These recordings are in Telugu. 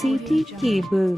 City cable.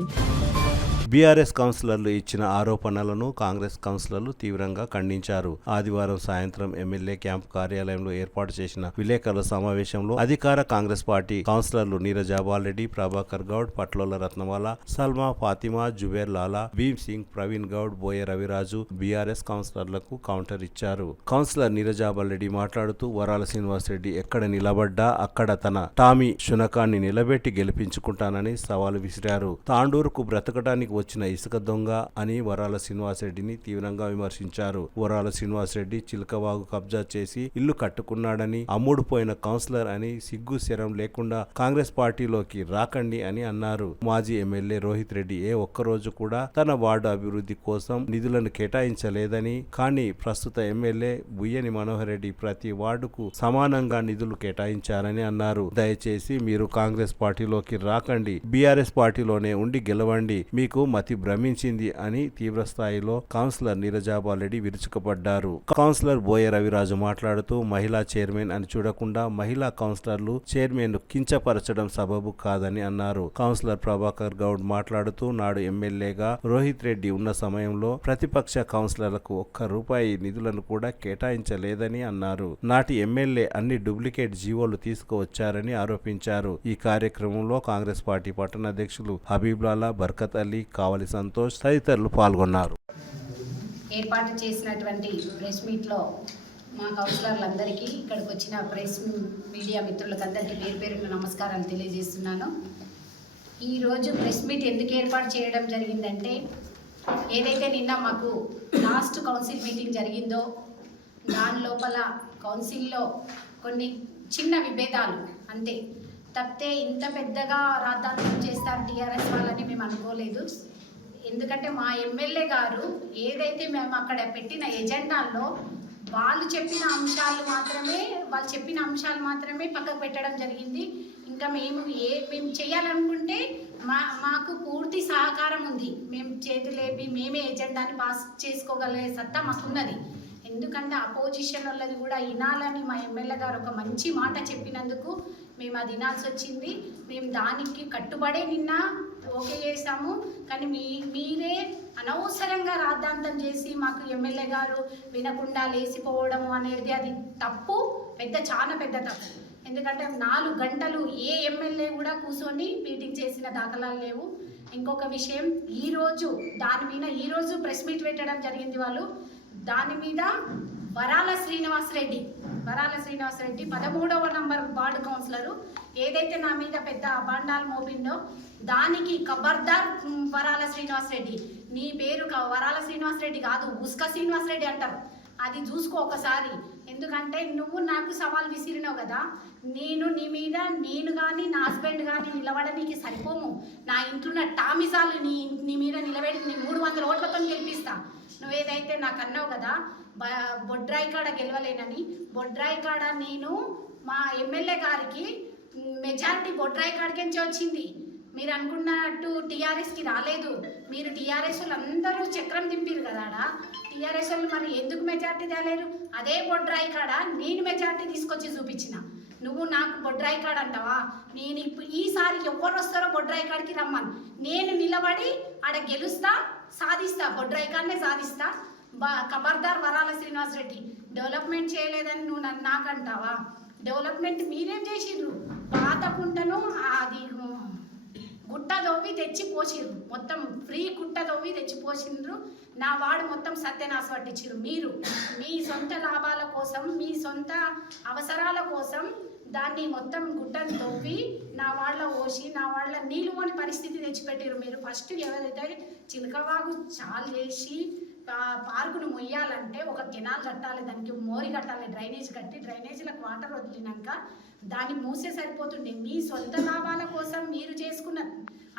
బీఆర్ఎస్ కౌన్సిలర్లు ఇచ్చిన ఆరోపణలను కాంగ్రెస్ కౌన్సిలర్లు తీవ్రంగా ఖండించారు. ఆదివారం సాయంత్రం ఎమ్మెల్యే క్యాంప్ కార్యాలయంలో ఏర్పాటు చేసిన విలేకరుల సమావేశంలో అధికార కాంగ్రెస్ పార్టీ కౌన్సిలర్లు నీరజాబాల్ రెడ్డి, ప్రభాకర్ గౌడ్, పట్లోల రత్నమాల, సల్మా, ఫాతిమా, జుబేర్ లాలా, భీమ్ సింగ్, ప్రవీణ్ గౌడ్, బోయ రవిరాజు బీఆర్ఎస్ కౌన్సిలర్లకు కౌంటర్ ఇచ్చారు. కౌన్సిలర్ నీరజాబాల్ రెడ్డి మాట్లాడుతూ వరాల శ్రీనివాసరెడ్డి ఎక్కడ నిలబడ్డా అక్కడ తన టామీ శునకాన్ని నిలబెట్టి గెలిపించుకుంటానని సవాలు విసిరారు. తాండూరుకు బ్రతకడానికి వచ్చిన ఇసుక దొంగ అని వరాల శ్రీనివాసరెడ్డిని తీవ్రంగా విమర్శించారు. వరాల శ్రీనివాసరెడ్డి చిలకవాగు కబ్జా చేసి ఇల్లు కట్టుకున్నాడని, అమ్ముడుపోయిన కౌన్సిలర్ అని సిగ్గు శరం లేకుండా కాంగ్రెస్ పార్టీలోకి రాకండి అని అన్నారు. మాజీ ఎమ్మెల్యే రోహిత్ రెడ్డి ఏ ఒక్కరోజు కూడా తన వార్డు అభివృద్ధి కోసం నిధులను కేటాయించలేదని, కానీ ప్రస్తుత ఎమ్మెల్యే బుయ్యని మనోహర్ రెడ్డి ప్రతి వార్డుకు సమానంగా నిధులు కేటాయించారని అన్నారు. దయచేసి మీరు కాంగ్రెస్ పార్టీలోకి రాకండి, బీఆర్ఎస్ పార్టీలోనే ఉండి గెలవండి, మీకు మతి భ్రమించింది అని తీవ్రస్థాయిలో కౌన్సిలర్ నీరజాబాల్ రెడ్డి విరుచుకుపడ్డారు. కౌన్సిలర్ బోయ రవిరాజు మాట్లాడుతూ మహిళా చైర్మన్ అని చూడకుండా మహిళా కౌన్సిలర్లు చైర్మన్ ను కించపరచడం సబబు కాదని అన్నారు. కౌన్సిలర్ ప్రభాకర్ గౌడ్ మాట్లాడుతూ నాడు ఎమ్మెల్యేగా రోహిత్ రెడ్డి ఉన్న సమయంలో ప్రతిపక్ష కౌన్సిలర్లకు ₹1 నిధులను కూడా కేటాయించలేదని అన్నారు. నాటి ఎమ్మెల్యే అన్ని డూప్లికేట్ జీవోలు తీసుకువచ్చారని ఆరోపించారు. ఈ కార్యక్రమంలో కాంగ్రెస్ పార్టీ పట్టణ అధ్యక్షులు హబీబ్లాలా, బర్కత్ అలీ, కావలి సంతోష్ తదితరులు పాల్గొన్నారు. ఏర్పాటు చేసినటువంటి ప్రెస్ మీట్లో మా కౌన్సిలర్లందరికీ, ఇక్కడికి వచ్చిన ప్రెస్ మీడియా మిత్రులకందరికీ పేరు పేరున నమస్కారాలు తెలియజేస్తున్నాను. ఈరోజు ప్రెస్ మీట్ ఎందుకు ఏర్పాటు చేయడం జరిగిందంటే, ఏదైతే నిన్న మాకు లాస్ట్ కౌన్సిల్ మీటింగ్ జరిగిందో దాని లోపల కౌన్సిల్లో కొన్ని చిన్న విభేదాలు అంతే తప్పితే ఇంత పెద్దగా రాద్ధాంతం చేస్తారు టీఆర్ఎస్ వాళ్ళని మేము అనుకోలేదు. ఎందుకంటే మా ఎమ్మెల్యే గారు ఏదైతే మేము అక్కడ పెట్టిన ఎజెండాల్లో వాళ్ళు చెప్పిన అంశాలు మాత్రమే పక్కకు పెట్టడం జరిగింది. ఇంకా మేము చేయాలనుకుంటే మాకు పూర్తి సహకారం ఉంది. మేము చేతులేపి మేమే ఎజెండాని పాస్ చేసుకోగలిగే సత్తా మాకున్నది. ఎందుకంటే అపోజిషన్ వాళ్ళది కూడా వినాలని మా ఎమ్మెల్యే గారు ఒక మంచి మాట చెప్పినందుకు మేము అది వినాల్సి వచ్చింది. మేము దానికి కట్టుబడే నిన్న ఓకే చేసాము. కానీ మీరే అనవసరంగా రాద్ధాంతం చేసి మాకు ఎమ్మెల్యే గారు వినకుండా లేచిపోవడము అనేది అది తప్పు, చాలా పెద్ద తప్పు. ఎందుకంటే 4 గంటలు ఏ ఎమ్మెల్యే కూడా కూర్చొని మీటింగ్ చేసిన దాఖలాలు లేవు. ఇంకొక విషయం, ఈరోజు ప్రెస్ మీట్ పెట్టడం జరిగింది. వాళ్ళు దాని మీద వరాల శ్రీనివాసరెడ్డి 13వ నంబర్ వార్డు కౌన్సిలరు ఏదైతే నా మీద పెద్ద అబాండాలు మోపిందో దానికి ఖబర్దార్ వరాల శ్రీనివాసరెడ్డి, నీ పేరు వరాల శ్రీనివాసరెడ్డి కాదు, ఉస్కా శ్రీనివాసరెడ్డి అంటారు. అది చూసుకో ఒకసారి. ఎందుకంటే నువ్వు నాకు సవాల్ విసిరినావు కదా, నేను కానీ నా హస్బెండ్ కానీ నిలబడడానికి సరిపోము. నా ఇంట్లో టామిజాలు నీ మీద నిలబెట్టి 300 ఓట్లతో గెలిపిస్తా. నువ్వేదైతే నాకు అన్నావు కదా బొడ్రాయి కాడ గెలవలేనని, బొడ్రాయి కాడ నేను మా ఎమ్మెల్యే గారికి మెజారిటీ బొడ్రాయి కాడికించి వచ్చింది. మీరు అనుకున్నట్టు టీఆర్ఎస్కి రాలేదు. మీరు టీఆర్ఎస్ వాళ్ళు అందరూ చక్రం దింపారు కదా, టీఆర్ఎస్ వాళ్ళు మరి ఎందుకు మెజార్టీ తేలేరు? అదే బొడ్రాయి కాడ నేను మెజార్టీ తీసుకొచ్చి చూపించిన. నువ్వు నాకు బొడ్రాయి కాడ అంటావా? నేను ఈసారి ఎవరు వస్తారో బొడ్రాయి కాడికి రమ్మను, నేను నిలబడి ఆడ గెలుస్తా, సాధిస్తా, బొడ్రాయి కాడనే సాధిస్తా. ఖబర్దార్ వరాల శ్రీనివాసరెడ్డి, డెవలప్మెంట్ చేయలేదని నువ్వు నాకంటావా? డెవలప్మెంట్ మీరేం చేసిండ్రు? పాత కుంటను అది గుట్ట దొవ్వి తెచ్చి పోసిండ్రు, మొత్తం ఫ్రీ గుట్ట దొవ్వి తెచ్చి పోసిండ్రు. నా వాడు మొత్తం సత్యనాశ పట్టించారు. మీరు మీ సొంత లాభాల కోసం, మీ సొంత అవసరాల కోసం దాన్ని మొత్తం గుట్టను తవ్వి నా వాళ్ళ పోసి నా వాళ్ళ నీళ్ళు పోని పరిస్థితి తెచ్చిపెట్టారు. మీరు ఫస్ట్ ఎవరైతే చిలకవాగు చాలు చేసి పార్కును మొయ్యాలంటే ఒక కెనాల్ కట్టాలి, దానికి మోరి కట్టాలి, డ్రైనేజ్ కట్టి డ్రైనేజీలకు వాటర్ వదిలినాక దాన్ని మూసే సరిపోతుండే. మీ సొంత లాభాల కోసం మీరు చేసుకున్న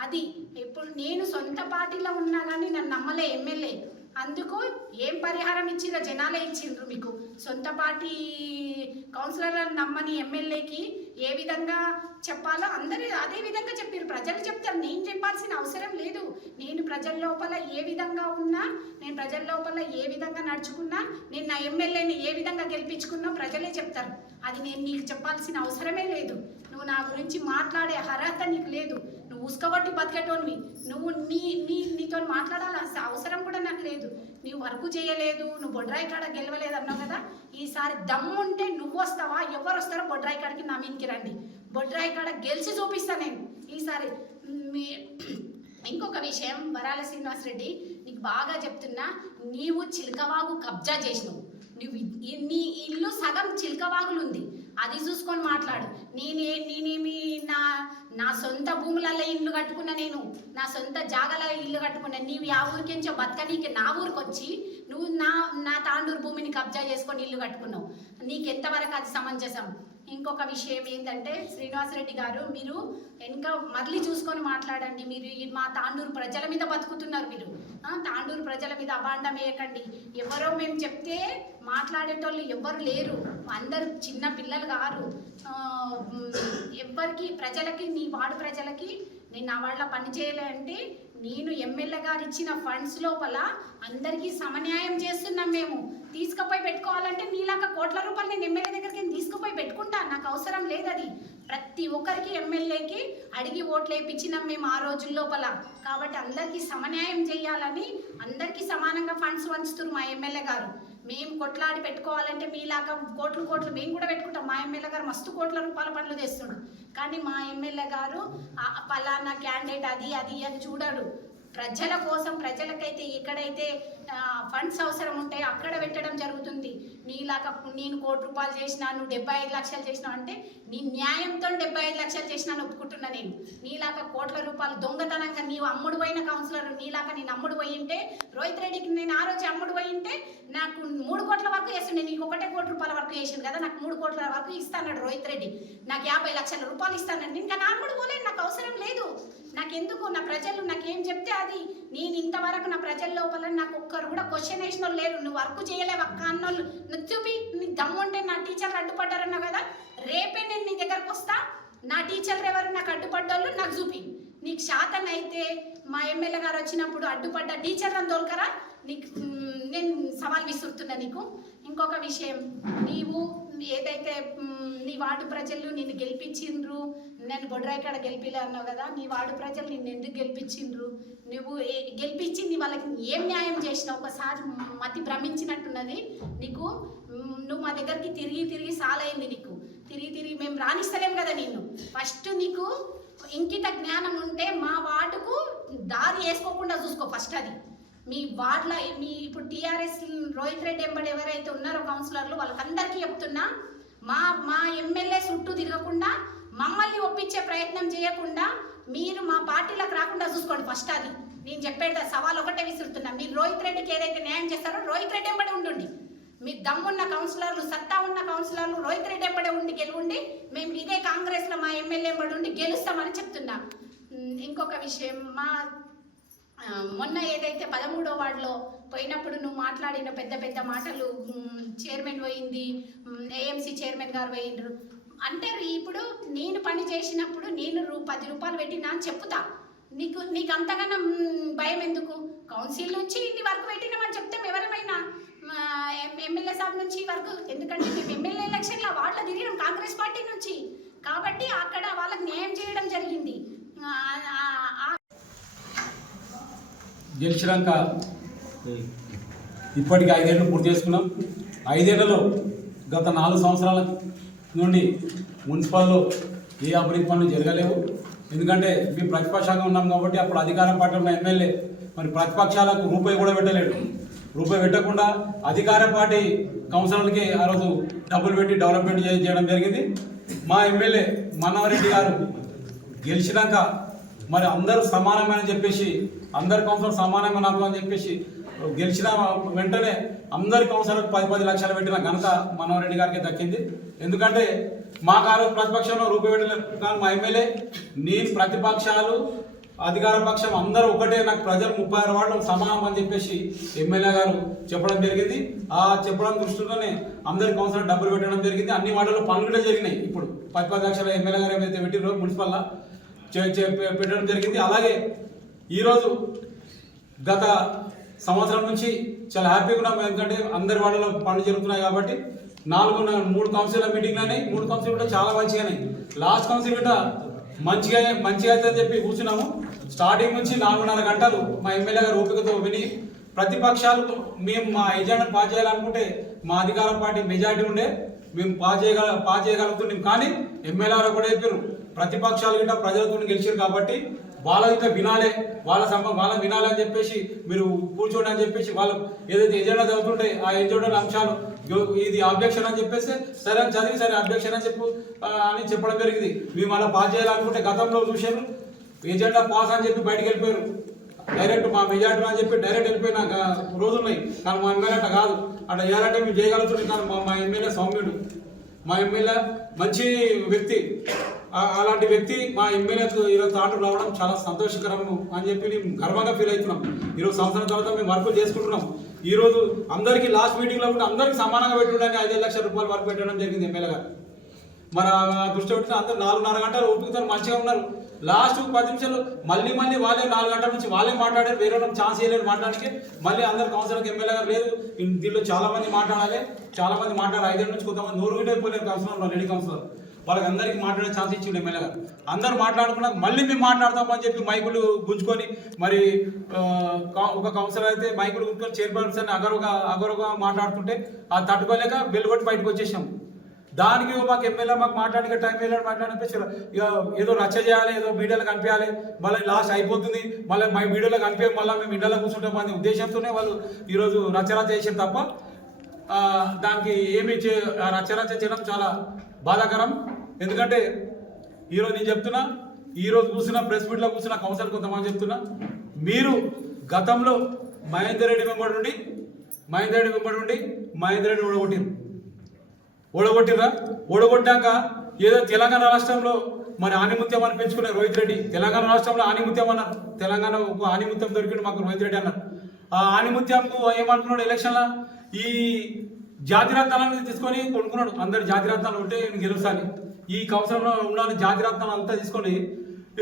అది. ఇప్పుడు నేను సొంత పార్టీలో ఉన్నా కానీ నన్ను నమ్మలే ఎమ్మెల్యే, అందుకు ఏం పరిహారం ఇచ్చిరో జనాలే ఇచ్చిండ్రు. మీకు సొంత పార్టీ కౌన్సిలర్లను నమ్మని ఎమ్మెల్యేకి ఏ విధంగా చెప్పాలో అందరూ అదే విధంగా చెప్పారు. ప్రజలు చెప్తారు, నేను చెప్పాల్సిన అవసరం లేదు. నేను ప్రజల లోపల ఏ విధంగా ఉన్నా, నేను ప్రజల లోపల ఏ విధంగా నడుచుకున్నా, నేను నా ఎమ్మెల్యేని ఏ విధంగా గెలిపించుకున్నా ప్రజలే చెప్తారు. అది నేను నీకు చెప్పాల్సిన అవసరమే లేదు. నువ్వు నా గురించి మాట్లాడే అర్హత నీకు లేదు. నువ్వు ఉసుకబట్టి బతికేటోనివి. నువ్వు నీతో మాట్లాడాల్సిన అవసరం కూడా నాకు లేదు. నువ్వు వర్క్ చేయలేదు, నువ్వు బొడ్రాయి కాడ గెలవలేదు అన్నావు కదా. ఈసారి దమ్ము ఉంటే నువ్వు వస్తావా, ఎవరు వస్తారో బొడ్రాయి కాడికి నా మీదకి రండి. బొడ్రాయి కాడ గెలిచి చూపిస్తాను నేను ఈసారి. ఇంకొక విషయం, వరాల శ్రీనివాస్ రెడ్డి, నీకు బాగా చెప్తున్నా, నీవు చిలకవాగు కబ్జా చేసినావు. నువ్వు నీ ఇల్లు సగం చిలకవాగులు ఉంది, అది చూసుకొని మాట్లాడు. నేనేమి నా సొంత భూములలో ఇల్లు కట్టుకున్నా, నేను నా సొంత జాగాల ఇల్లు కట్టుకున్నా. నీవు ఆ ఊరికించో బతకనీకి నా ఊరికి వచ్చి నువ్వు నా తాండూరు భూమిని కబ్జా చేసుకొని ఇల్లు కట్టుకున్నావు. నీకెంతవరకు అది సమంజసం? ఇంకొక విషయం ఏంటంటే, శ్రీనివాసరెడ్డి గారు, మీరు ఇంకా మళ్ళీ చూసుకొని మాట్లాడండి. మీరు మా తాండూరు ప్రజల మీద బతుకుతున్నారు. మీరు తాండూరు ప్రజల మీద అబాండం వేయకండి. ఎవరో మేము చెప్తే మాట్లాడేటోళ్ళు ఎవ్వరు లేరు, అందరు చిన్న పిల్లలు గారు. ఎవ్వరికి ప్రజలకి, నీ వార్డు ప్రజలకి నేను నా వాళ్ళ పని చేయలే అంటే, నేను ఎమ్మెల్యే గారు ఇచ్చిన ఫండ్స్ లోపల అందరికీ సమన్యాయం చేస్తున్నాం. మేము తీసుకుపోయి పెట్టుకోవాలంటే నీలాగా కోట్ల రూపాయలు నేను ఎమ్మెల్యే దగ్గరికి తీసుకుపోయి పెట్టుకుంటా, నాకు అవసరం లేదు అది. ప్రతి ఒక్కరికి ఎమ్మెల్యేకి అడిగి ఓట్లు వేయించినాం మేము ఆ రోజుల లోపల. కాబట్టి అందరికీ సమన్యాయం చేయాలని అందరికీ సమానంగా ఫండ్స్ పంచుతున్నారు మా ఎమ్మెల్యే గారు. మేము కొట్లాడి పెట్టుకోవాలంటే మీలాగా కోట్లు మేము కూడా పెట్టుకుంటాం. మా ఎమ్మెల్యే గారు మస్తు కోట్ల రూపాయల పనులు చేస్తున్నాడు. కానీ మా ఎమ్మెల్యే గారు పలానా క్యాండిడేట్ అది అని చూడడు. ప్రజల కోసం, ప్రజలకైతే ఎక్కడైతే ఫండ్స్ అవసరం ఉంటాయో అక్కడ పెట్టడం జరుగుతుంది. నీలాగా నేను కోటి రూపాయలు చేసినా, నువ్వు 75 లక్షలు చేసినావు అంటే, నీ న్యాయంతో 75 లక్షలు చేసినాను ఒప్పుకుంటున్నా నేను. నీలాగా కోట్ల రూపాయలు దొంగతనంగా నీవు అమ్ముడు పోయిన కౌన్సిలర్, నీలాగా నేను అమ్ముడు పోయింటే, రోహిత్ రెడ్డికి నేను ఆ రోజు అమ్ముడు పోయింటే నాకు 3 కోట్ల వరకు వేస్తుండే. నీకు 1 కోటి రూపాయల వరకు వేసింది కదా, నాకు 3 కోట్ల వరకు ఇస్తాడు రోహిత్ రెడ్డి. నాకు 50 లక్షల రూపాయలు ఇస్తానండి. ఇంకా నా అమ్ముడు పోలేదు, నాకు అవసరం లేదు. నాకెందుకు, నా ప్రజలు నాకేం చెప్తే అది. నేను ఇంతవరకు నా ప్రజల లోపల నాకు ఒక్కరు కూడా క్వశ్చన్ వేసిన వాళ్ళు లేరు. నువ్వు వర్క్ చేయలేవు అక్క అన్నోళ్ళు నువ్వు చూపి. నీకు దమ్ము ఉంటే నా టీచర్లు అడ్డుపడ్డారన్నావు కదా, రేపే నేను నీ దగ్గరకు వస్తా. నా టీచర్లు ఎవరు నాకు అడ్డుపడ్డోళ్ళు నాకు చూపి. నీకు శాతం అయితే మా ఎమ్మెల్యే గారు వచ్చినప్పుడు అడ్డుపడ్డ టీచర్లను తోలుకరా, నీకు నేను సవాల్ విసురుతున్నా నీకు. ఇంకొక విషయం, నీవు ఏదైతే నీ వార్డు ప్రజలు నిన్ను గెలిపించిండ్రు, నేను బొడ్రాయి కాడ గెలిపిలే అన్నావు కదా, నీ వార్డు ప్రజలు నిన్ను ఎందుకు గెలిపించిండ్రు? నువ్వు గెలిపించింది వాళ్ళకి ఏం న్యాయం చేసినావు? ఒకసారి మతి భ్రమించినట్టున్నది నీకు. నువ్వు మా దగ్గరికి తిరిగి సాలైంది నీకు. తిరిగి మేము రాణిస్తలేం కదా నిన్ను. ఫస్ట్ నీకు ఇంకిత జ్ఞానం ఉంటే మా వార్డుకు దారి వేసుకోకుండా చూసుకో ఫస్ట్. అది మీ వార్డులో మీ ఇప్పుడు టీఆర్ఎస్ రోహిత్ రెడ్డి ఎంబడి ఎవరైతే ఉన్నారో కౌన్సిలర్లు, వాళ్ళకందరికీ చెప్తున్నా, మా ఎమ్మెల్యే చుట్టూ తిరగకుండా, మమ్మల్ని ఒప్పించే ప్రయత్నం చేయకుండా మీరు మా పార్టీలకు రాకుండా చూసుకోండి ఫస్ట్. అది నేను చెప్పేది సవాల్ ఒకటే విసురుతున్నా. మీరు రోహిత్ రెడ్డికి ఏదైతే న్యాయం చేస్తారో రోహిత్ రెడ్డి ఎంబడి ఉండండి. మీ దమ్మున్న కౌన్సిలర్లు, సత్తా ఉన్న కౌన్సిలర్లు రోహిత్ రెడ్డి ఎంబడే ఉండి గెలువండి. మేము ఇదే కాంగ్రెస్లో మా ఎమ్మెల్యే ఎంబడి ఉండి గెలుస్తామని చెప్తున్నా. ఇంకొక విషయం, మొన్న ఏదైతే 13వ వార్డులో పోయినప్పుడు నువ్వు మాట్లాడిన పెద్ద మాటలు, చైర్మన్ పోయింది, ఏఎంసీ చైర్మన్ గారు పోయిండ్రు అంటారు. ఇప్పుడు నేను పని చేసినప్పుడు నేను 10 రూపాయలు పెట్టినా అని చెప్తా. నీకు అంతగానో భయం ఎందుకు? కౌన్సిల్ నుంచి ఇన్ని వరకు పెట్టినామని చెప్తే ఎవరైనా ఎమ్మెల్యే సాబ్ నుంచి వరకు, ఎందుకంటే మేము ఎమ్మెల్యే ఎలక్షన్లో వార్డులో తిరిగినాం కాంగ్రెస్ పార్టీ నుంచి, కాబట్టి అక్కడ వాళ్ళకి న్యాయం చేయడం జరిగింది. గెలిచినాక ఇప్పటికి 5 ఏళ్ళు పూర్తి చేసుకున్నాం. 5 ఏళ్లలో గత 4 సంవత్సరాల నుండి మున్సిపల్లో ఏ అభివృద్ధి పనులు జరగలేవు. ఎందుకంటే మేము ప్రతిపక్షంగా ఉన్నాం కాబట్టి అప్పుడు అధికారం పట్టణ ఎమ్మెల్యే మరి ప్రతిపక్షాలకు రూపాయి కూడా పెట్టలేడు. రూపాయి పెట్టకుండా అధికార పార్టీ కౌన్సిలర్లకి ఆ రోజు డబ్బులు పెట్టి డెవలప్మెంట్ చేయడం జరిగింది. మా ఎమ్మెల్యే మన్నవరెడ్డి గారు గెలిచినాక మరి అందరూ సమానమని చెప్పేసి, అందరు కౌన్సిలర్ సమానమైన నాకు అని చెప్పేసి గెలిచిన వెంటనే అందరి కౌన్సిలర్లకు 10 లక్షలు పెట్టిన ఘనత మనోహర్ గారికి దక్కింది. ఎందుకంటే మా కారు ప్రతిపక్షంలో రూపాయి పెట్టలేదు, కానీ మా ఎమ్మెల్యే నేను ప్రతిపక్షాలు అధికార పక్షం అందరూ ఒకటే, నాకు ప్రజలు 36 వార్డులు సమానం అని చెప్పేసి ఎమ్మెల్యే గారు చెప్పడం జరిగింది. ఆ చెప్పడం దృష్టిలోనే అందరి కౌన్సిలర్ డబ్బులు పెట్టడం జరిగింది. అన్ని వార్డుల్లో పనులు కూడా జరిగినాయి. ఇప్పుడు 10 లక్షల ఎమ్మెల్యే గారు ఏమైతే పెట్టిరో మున్సిపల్లో పెట్టడం జరిగింది. అలాగే ఈరోజు గత సంవత్సరం నుంచి చాలా హ్యాపీగా ఉన్నాం. ఎందుకంటే అందరి వార్డులో పనులు జరుగుతున్నాయి కాబట్టి 3 కౌన్సిల్ మీటింగ్లు అయినాయి. 3 కౌన్సిల్ కూడా చాలా మంచిగా అయినాయి. లాస్ట్ కౌన్సిల్ కూడా మంచిగా అయితే అని చెప్పి కూర్చున్నాము. స్టార్టింగ్ నుంచి 4.5 గంటలు మా ఎమ్మెల్యే గారు ఓపికతో విని ప్రతిపక్షాలు మేము మా ఎజెండాను పాస్ చేయాలనుకుంటే మా అధికార పార్టీ మెజార్టీ ఉండే మేము పాస్ చేయగలుగుతున్నాం. కానీ ఎమ్మెల్యే గారు కూడా చెప్పారు ప్రతిపక్షాలు గిట్ట ప్రజలతో గెలిచారు కాబట్టి వాళ్ళ వినాలే వాళ్ళ వినాలి అని చెప్పేసి మీరు కూర్చోండి అని చెప్పేసి వాళ్ళు ఏదైతే ఎజెండా చదువుతుంటే ఆ ఎజెండా అంశాలు ఇది అబ్జెక్షన్ అని చెప్పేసి సరే అని చదివి సరే అబ్జెక్షన్ అని చెప్పడం జరిగింది. మేము అలా పాస్ చేయాలనుకుంటే గతంలో చూశారు ఎజెండా పాస్ అని చెప్పి బయటకు వెళ్ళిపోయారు. డైరెక్ట్ మా మెజార్టీ అని చెప్పి డైరెక్ట్ వెళ్ళిపోయిన రోజులు ఉన్నాయి. కానీ మా ఎమ్మెల్యే అట్లా కాదు, అట్లా చేయాలంటే మేము చేయగలుగుతున్నాం. కానీ మా ఎమ్మెల్యే సౌమ్యుడు, మా ఎమ్మెల్యే మంచి వ్యక్తి. అలాంటి వ్యక్తి మా ఎమ్మెల్యేకు ఈరోజు తాండ్రు రావడం చాలా సంతోషకరం అని చెప్పి మేము గర్వంగా ఫీల్ అవుతున్నాం. ఈరోజు సంవత్సరం తర్వాత మేము వర్కులు చేసుకుంటున్నాం. ఈరోజు అందరికీ లాస్ట్ మీటింగ్లో కూడా అందరికీ సమానంగా పెట్టుకోవడానికి 5 లక్షల రూపాయలు వర్క్ పెట్టడం జరిగింది ఎమ్మెల్యే గారు. మరి దృష్టి పెట్టి అందరూ 4.5 గంటలు ఓపికతో మంచిగా ఉన్నారు. లాస్ట్ 10 నిమిషాలు మళ్ళీ వాళ్ళే 4 గంటల నుంచి వాళ్ళే మాట్లాడారు. వేరే ఛాన్స్ ఇవ్వలేదు మాట్లాడడానికి. మళ్ళీ అందరు కౌన్సిలర్కి ఎమ్మెల్యే గారు లేదు, దీనిలో చాలా మంది మాట్లాడాలి, చాలా మంది మాట్లాడారు. 5 నుంచి కొంతమంది నోరు వింటే పోలేరు కౌన్సిలర్, లేడీ కౌన్సిలర్, వాళ్ళకి అందరికీ మాట్లాడే ఛాన్స్ ఇచ్చిండు ఎమ్మెల్యే గారు. అందరూ మాట్లాడుకున్నాక మళ్ళీ మేము మాట్లాడతామని చెప్పి మైకులు గుంజుకొని మరి ఒక కౌన్సిలర్ అయితే మైకులు గుంజుకొని చైర్పర్సన్ అగరుగా మాట్లాడుతుంటే అది తట్టుకోలేక బెల్ కొట్టి బయటకు వచ్చేసాం. దానికి మాకు ఎమ్మెల్యే మాకు మాట్లాడిక టైం వెళ్ళాడు మాట్లాడిపించారు. ఇక ఏదో రచ్చ చేయాలి, ఏదో మీడియాలో కనిపించాలి, మళ్ళీ లాస్ట్ అయిపోతుంది, మళ్ళీ మా వీడియోలో కనిపించాలి, మళ్ళీ మేము ఇండియాలో కూర్చుంటాం అనే ఉద్దేశంతోనే వాళ్ళు ఈరోజు రచ్చరచ్చ చేసారు తప్ప దానికి ఏమి రచ్చరచ్చ చేయడం చాలా బాధాకరం. ఎందుకంటే ఈరోజు నేను చెప్తున్నా, ఈరోజు కూర్చున్న ప్రెస్ మీట్లో కూర్చున్న కౌన్సిలర్ కొంతమంది చెప్తున్నా, మీరు గతంలో మహేందర్ రెడ్డి వెంబడి ఉండి మహేందర్ రెడ్డి ఓడగొట్టిరా. ఓడగొట్టాక ఏదో తెలంగాణ రాష్ట్రంలో మరి ఆనిముత్యం అని పెంచుకునే రోహిత్ రెడ్డి, తెలంగాణ రాష్ట్రంలో ఆనిముత్యం అన్నారు. తెలంగాణ ఒక ఆనిముత్యం దొరికింది మాకు రోహిత్ రెడ్డి అన్నారు. ఆ ఆనిముత్యంకు ఏమనుకున్నాడు ఎలక్షన్లో ఈ జాతిరత్నాలను తీసుకొని కొనుక్కున్నాడు. అందరు జాతిరత్నాలు ఉంటే నేను గెలుస్తాను, ఈ కౌన్సిలంలో ఉన్న జాతిరత్నాలు అంతా తీసుకొని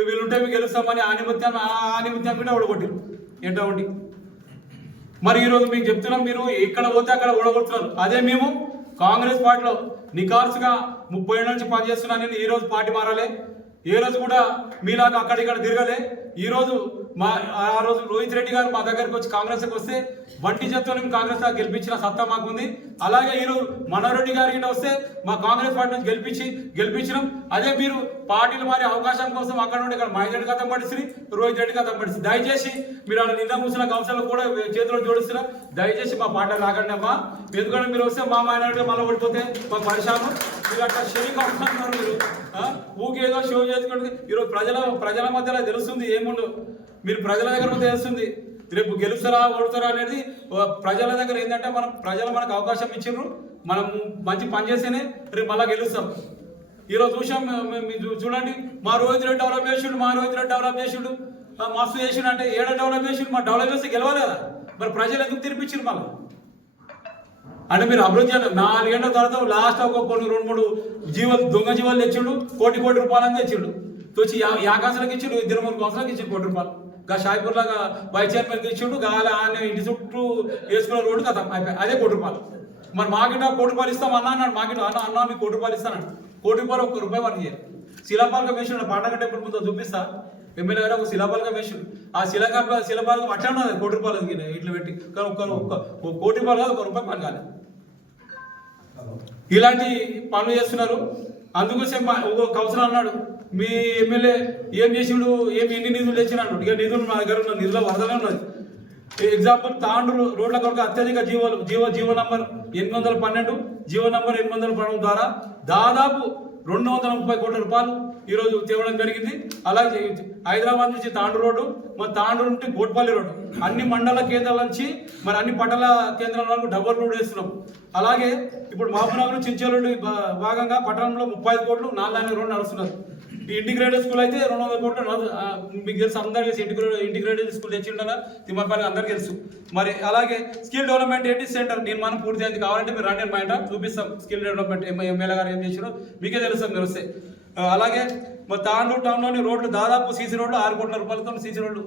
వీళ్ళుంటే మీకు గెలుస్తామని ఆనిముత్యం కూడా ఓడగొట్టారు. ఏంటో ఒకటి మరి ఈరోజు మీకు చెప్తున్నాం, మీరు ఎక్కడ పోతే అక్కడ ఓడగొడుతున్నారు. అదే మేము కాంగ్రెస్ పార్టీలో నికార్సుగా 30 ఏళ్ళ నుంచి పనిచేస్తున్నాను. నేను ఈరోజు పార్టీ మారాలి, ఏ రోజు కూడా మీలాగా అక్కడిక్కడ తిరగలే. ఈరోజు ఆ రోజు రోహిత్ రెడ్డి గారు మా దగ్గరికి వచ్చి కాంగ్రెస్కి వస్తే వంటి చేత్తో కాంగ్రెస్ గెలిపించిన సత్తా మాకుంది. అలాగే ఈరోజు మనోహర్ రెడ్డి గారి గిట్ట వస్తే మా కాంగ్రెస్ పార్టీ నుంచి గెలిపించినాం. అదే మీరు పార్టీలు మారే అవకాశం కోసం అక్కడ నుండి ఇక్కడ మహేందర్ రెడ్డి కథం పడిస్తుంది, రోహిత్ రెడ్డి కథం పడిస్తుంది. దయచేసి మీరు అక్కడ నింద మూసిన కౌన్సిలర్ కూడా చేతిలో జోడిస్తున్నా, దయచేసి మా పార్టీ రాకండి అమ్మా. ఎందుకంటే మీరు వస్తే మా మైనారిటీ మళ్ళీ ఓడిపోతే మా పరిశాను. మీరు అట్లా షేక్ అవుతున్నారు, మీరు ఊకేదో షో చేసుకుంటే ఈరోజు ప్రజల మధ్యలో తెలుస్తుంది ఏముండవు. మీరు ప్రజల దగ్గర తెలుస్తుంది, రేపు గెలుస్తారా ఓడుతారా అనేది ప్రజల దగ్గర ఏంటంటే ప్రజలు మనకు అవకాశం ఇచ్చిండ్రు, మనం మంచి పని చేస్తేనే రేపు మళ్ళీ గెలుస్తాం. ఈరోజు చూసాం, చూడండి మా రోహిత్ రెడ్డి డెవలప్ చేసిండు, మస్తు చేసిండు అంటే ఏడ డెవలప్ చేసిండు. మా డెవలప్ చేస్తే గెలవాలి కదా, మరి ప్రజలు ఎందుకు తినిపించారు మళ్ళీ అంటే మీరు అభివృద్ధి చేయాలి. 4 ఏళ్ళ తర్వాత లాస్ట్ ఒక కొన్ని 2-3 దొంగ జీవాలు తెచ్చిండు, కోటి రూపాయలని తెచ్చిండు. తెచ్చి 50 కౌన్సిలర్కి ఇచ్చిండు, 2-3 కౌన్సిలర్కి ఇచ్చిండు కోటి రూపాయలు. షాయిపూర్ లాగా వైస్ చైర్మన్కి ఇచ్చిండు, ఆయన ఇంటి చుట్టూ వేసుకున్న రోడ్డు కదా అయిపోయి అదే కోటి రూపాయలు. మరి మాకిట కోటి రూపాయలు ఇస్తాం అన్నాడు, మాకిట అన్న మీకు కోటి రూపాయలు ఇస్తానండి. కోటి రూపాయలు 1 రూపాయి వర్క్ చేయాలి. శిలాపాలక వేసిండు, పండగ టెంపుల్ ముందు చూపిస్తా, ఎమ్మెల్యే గారు ఒక శిలాపాలక వేసిండు. ఆ శిలాపాలకం అట్లా ఉన్నది కోటి రూపాయలు ఇట్లా పెట్టి, కానీ ఒక కోటి రూపాయలు కాదు, 1 రూపాయి పని కాలేదు. ఇలాంటి పనులు చేస్తున్నారు. అందుకోసం ఒక కౌన్సిలర్ అన్నాడు, మీ ఎమ్మెల్యే ఏం చేసిండు, ఎన్ని నిధులు తెచ్చినాడు. ఇక నిధులు మా దగ్గర ఉన్న నిధుల వరదనే ఉన్నది. ఎగ్జాంపుల్ తాండ్రు రోడ్ల కొరకు అత్యధిక జీవో నంబర్ 812, జీవో నంబర్ 812 ద్వారా దాదాపు 230 కోట్ల రూపాయలు ఈరోజు తేవడం జరిగింది. అలాగే హైదరాబాద్ నుంచి తాండ్రు రోడ్డు, మరి తాండ్రు నుండి గోట్పల్లి రోడ్డు, అన్ని మండల కేంద్రాల నుంచి మరి అన్ని పట్టణ కేంద్రాల వరకు డబుల్ రోడ్ వేస్తున్నాం. అలాగే ఇప్పుడు మహబూబ్నగర్ చించేరోడ్డు భాగంగా పట్టణంలో 35 కోట్లు 4 లైన్ల రోడ్డు నడుస్తున్నారు. ఈ ఇంటిగ్రేటెడ్ స్కూల్ అయితే 200 కోట్లు మీకు తెలుసు, అందరికీ తెలుసు. ఇంటిగ్రేటెడ్ స్కూల్ తెచ్చిండాలా తిమ్మపల్లి అందరికీ తెలుసు. మరి అలాగే స్కిల్ డెవలప్మెంట్ ఏంటి సెంటర్ మనం పూర్తి అయింది, కావాలంటే మీరు రండి మా ఇంట చూపిస్తాం. స్కిల్ డెవలప్మెంట్ ఎమ్మెల్యే గారు ఏం చేసినారో మీకే తెలుస్తాం మీరు వస్తే. అలాగే మరి తాండూరు టౌన్లోని రోడ్లు దాదాపు సీసీ రోడ్లు 6 కోట్ల రూపాయలతో సీసీ రోడ్లు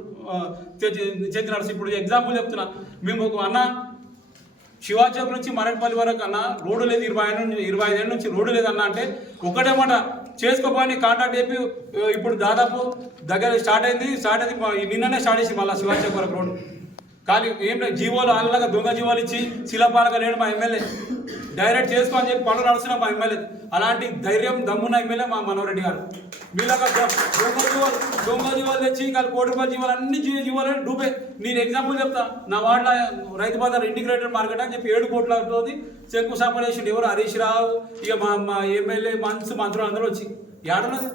చేతి నడుస్తుంది. ఇప్పుడు ఎగ్జాంపుల్ చెప్తున్నా, మేము ఒక అన్న శివాచౌక్ నుంచి మరట్పల్లి వరకు అన్న రోడ్డు లేదు, 25 ఏళ్ళ నుంచి రోడ్డు లేదన్నా అంటే ఒకటే మాట, చేసుకోపోని కాంటాక్ట్ చెప్పి ఇప్పుడు దాదాపు దగ్గర స్టార్ట్ అయింది నిన్ననే స్టార్ట్ చేసి మళ్ళీ శివాజీ వరకు రోడ్ కానీ ఏం లేదు జీవోలు అలాగా దొంగ జీవోలు ఇచ్చి శిలాపాలక లేడు మా ఎమ్మెల్యే డైరెక్ట్ చేసుకో అని చెప్పి పనులు నడుస్తున్నా మా ఎమ్మెల్యే అలాంటి ధైర్యం దమ్మున్న ఎమ్మెల్యే మా మనోరెడ్డి గారు వీళ్ళగా దొంగ జీవాలు తెచ్చి ఇంకా కోటి రూపాయల జీవాలు అన్ని జీవాలు డూబే నేను ఎగ్జాంపుల్ చెప్తా నా వార్డులో రైతు బజార్ ఇంటిగ్రేటెడ్ మార్కెట్ అని చెప్పి 7 కోట్ల అవుతుంది శంకుస్థాపన చేసిండు ఎవరు హరీష్ రావు ఇక మా ఎమ్మెల్యే మంత్రులు అందరూ వచ్చి ఏడలేదు